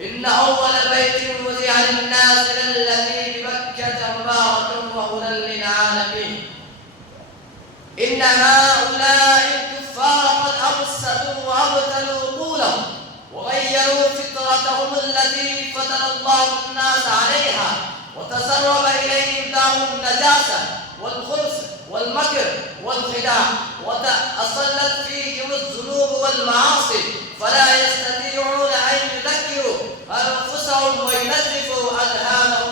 إن أول بيت وضع للناس للذي بمكة مبارك وهدى للعالمين. إن هؤلاء الكفار قد أفسدوا وأبطلوا عقولهم وغيروا فطرتهم التي فطر الله الناس عليها، وتسرب إليهم داء النجاسة والخبث والمكر والخداع، وتأصلت فيهم الذنوب والمعاصي، فلا يستطيعون أن يذكروا أنفسهم وينزفوا أذهانهم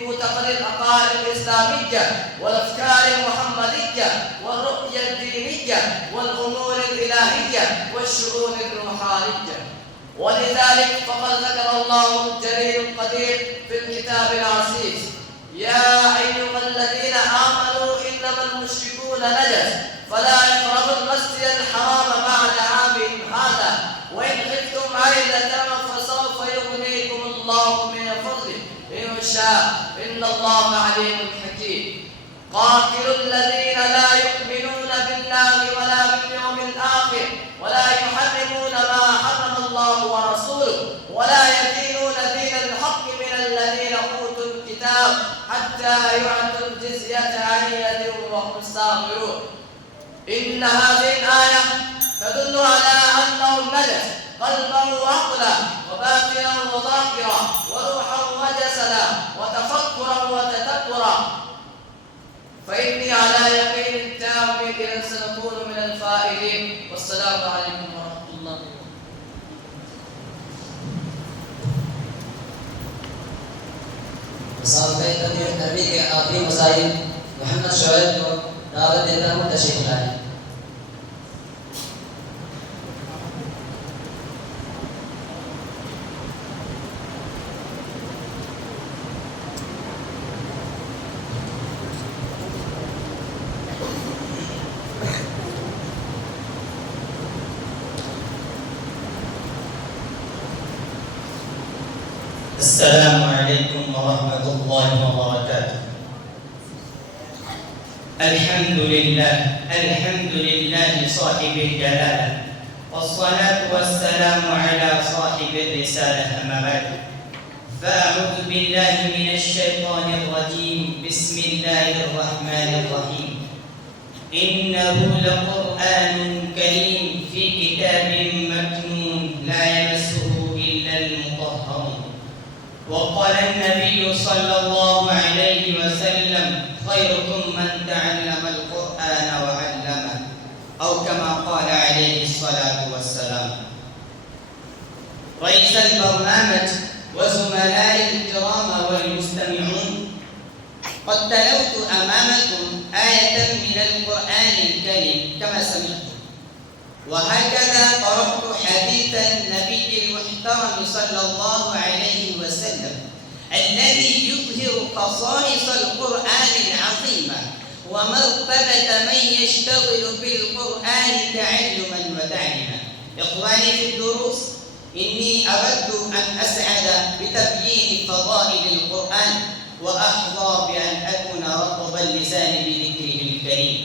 معتقد العقائد الإسلامية والأفكار المحمدية والرؤية الدينية والأمور الإلهية والشؤون الروحانية. ولذلك فقد ذكر الله الجليل القدير في الكتاب العزيز: يا أيها الذين آمنوا إنما المشركون نجس فلا يقربوا المسجد الحرام بعد عامهم هذا وإن خفتم عيلة فسوف يغنيكم الله من فضله إن شاء إن الله عليم حكيم. قاتلوا الذين لا يؤمنون بالله ولا باليوم الآخر ولا يحرمون ما حرم الله ورسوله ولا يدينون دين الحق من الذين أوتوا الكتاب حتى يعطوا الجزية عن يد وهم صاغرون. إن هذه الآية تدل على أنهم نجس قلبا وعقلا وباطنا وظاهرا وروحا وجسدا وتفكرا وتدبرا. فإني على يقين تام بأن سنكون من الفائزين. والسلام عليكم ورحمة الله وبركاته. مسابقہ تدبیر عربی کے آخری مسائل محمد شعیب کو دعوت دیتا ہوں تشریف لائیں. السلام عليكم ورحمة الله وبركاته. الحمد لله صاحب الجلالة والصلاة والسلام على صاحب الرسالة. أما بعد فأعوذ بالله من الشيطان الرجيم. بسم الله الرحمن الرحيم. إنه لقرآن كريم في كتاب مكنون لا يمسه إلا المطهرون. وقال النبي صلى الله عليه وسلم: خيركم من تعلم القرآن وعلمه، أو كما قال عليه الصلاة والسلام. رئيس البرنامج وزملائي الكرام والمستمعون، قد تلوت أمامكم آية من القرآن الكريم كما سمعتم، وهكذا قرأت حديث النبي المحترم صلى الله عليه وسلم الذي يظهر خصائص القرآن العظيمة ومرتبة من يشتغل بالقرآن تعلما وتعليما. إخواني في الدروس، إني أود أن أسعد بتبيين فضائل القرآن وأحظى بأن أكون رطب اللسان بذكره الكريم.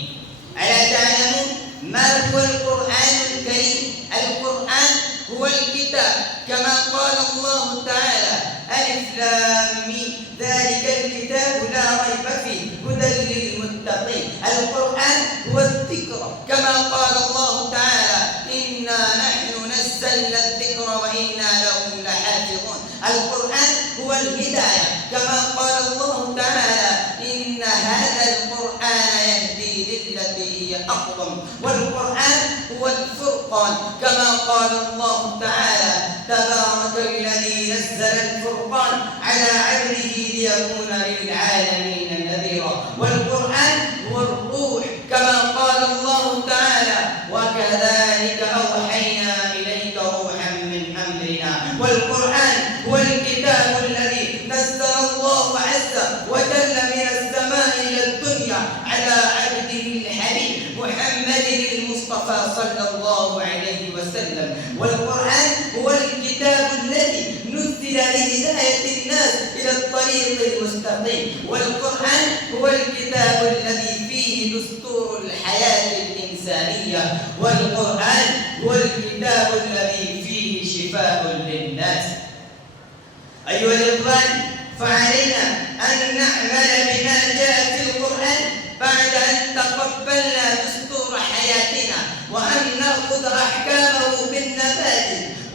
ألا تعلمون ما هو القرآن الكريم؟ القرآن هو الكتاب كما قال الله تعالى: ألف لام ميم ذلك الكتاب لا ريب فيه هدى للمتقين. القرآن هو الذكر كما قال الله تعالى: إنا نحن نزلنا الذكر وإنا له لحافظون. القرآن هو الهداية كما قال الله تعالى: إن هذا القرآن يهدي للتي هي أقوم. والقرآن هو الفرقان كما قال الله تعالى: تبارك الذي نزل الفرقان على عبده ليكون للعالمين نذيرا. والقرآن هو الروح كما قال الله تعالى: وكذلك أوحينا إليك روحا من أمرنا. والقرآن هو الكتاب الذي نزل الله عز وجل من السماء إلى الدنيا على عبده الحبيب محمد المصطفى صلى الله عليه وسلم. والقرآن هو الكتاب الذي نزل لهداية الناس إلى الطريق المستقيم. والقرآن هو الكتاب الذي فيه دستور الحياة الإنسانية. والقرآن هو الكتاب الذي فيه شفاء للناس. أيها الإخوان، فعلينا أن نعمل بما جاء في القرآن بعد أن تقبلنا دستور حياتنا، وأن نأخذ أحكامه بالنفاذ،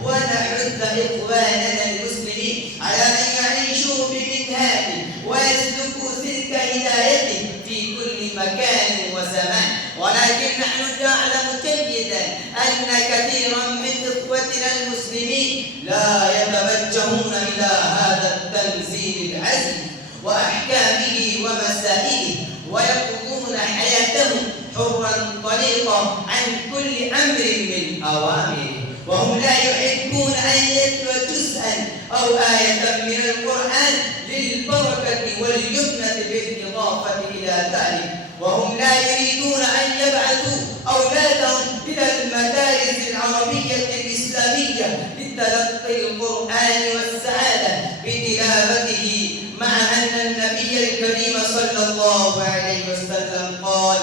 ونحث إخواننا المسلمين على أن يعيشوا بمنهاجه ويسلكوا سلك هدايته في كل مكان وزمان. ولكن نحن نعلم جيدا أن كثيرا من إخوتنا المسلمين لا يتوجهون إلى هذا التنوير تنزيل العزم وأحكامه ومسائله، ويقضون حياتهم حرا طليقا عن كل أمر من أوامره، وهم لا يحبون أن يتلو جزءا أو آية من القرآن للبركة واليمنة بالإضافة إلى ذلك، وهم لا يريدون أن يبعثوا أولادهم إلى المدارس العربية الإسلامية لتلقي القرآن والسعادة بتلاوته، مع أن النبي الكريم صلى الله عليه وسلم قال: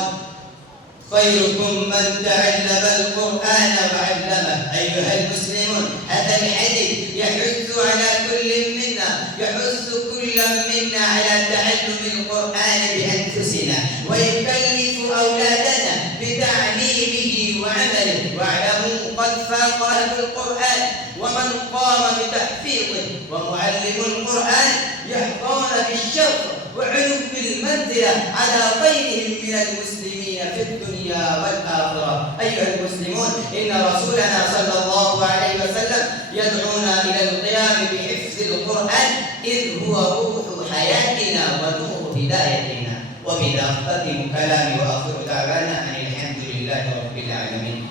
خيركم من تعلم القرآن وعلمه. أيها المسلمون، هذا الحديث يحث كل منا على تعلم القرآن بأنفسنا، ويكلف أولادنا بتعليمه وعمله. واعلموا قد فاق أهل القرآن ومن قام بتحفيظه، ومعلم القرآن يحظون بالشرف وعلو المنزلة على غيرهم من المسلمين في الدنيا والآخرة. أيها المسلمون، إن رسولنا صلى الله عليه وسلم يدعونا إلى القيام بحفظ القرآن، إذ هو روح حياتنا ونور هدايتنا. وبذا أختتم كلامي وآخر دعوانا أن الحمد لله رب العالمين.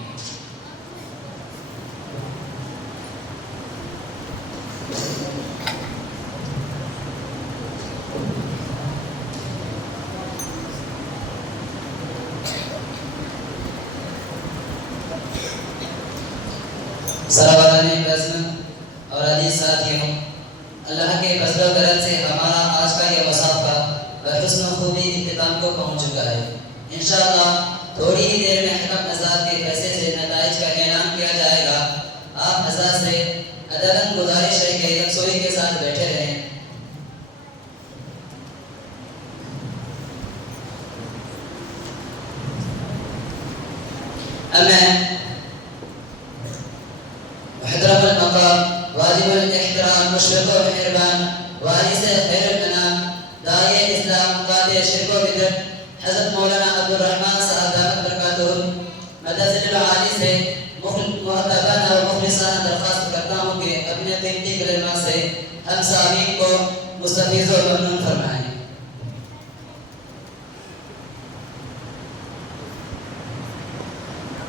اور عزیز ساتھیوں، اللہ کے فضل و کرم سے ہمارا آج کا یہ مسابقہ بحسن و خوبی اختتام کو پہنچ چکا ہے۔ انشاءاللہ تھوڑی ہی دیر میں حکم حضرات کے فیصلے سے نتائج کا اعلان کیا جائے گا۔ آپ حضرات سے ادباً گزارش ہے کہ یکسوئی کے ساتھ بیٹھے رہیں۔ محترم المقام، واجب الاحترام، مشرق و مہربان، وارث خیر الانام، داعی اسلام، قاطع شرک و بدعت، حضرت مولانا عبدالرحمن صاحب دامت برکاتہ مدرسۃ العالی سے مؤدبانہ اور مخلصانہ درخواست کرتا ہوں کہ اپنے قیمتی کلمات سے ہم سامعین کو مستفیض و ممنون فرمائیں۔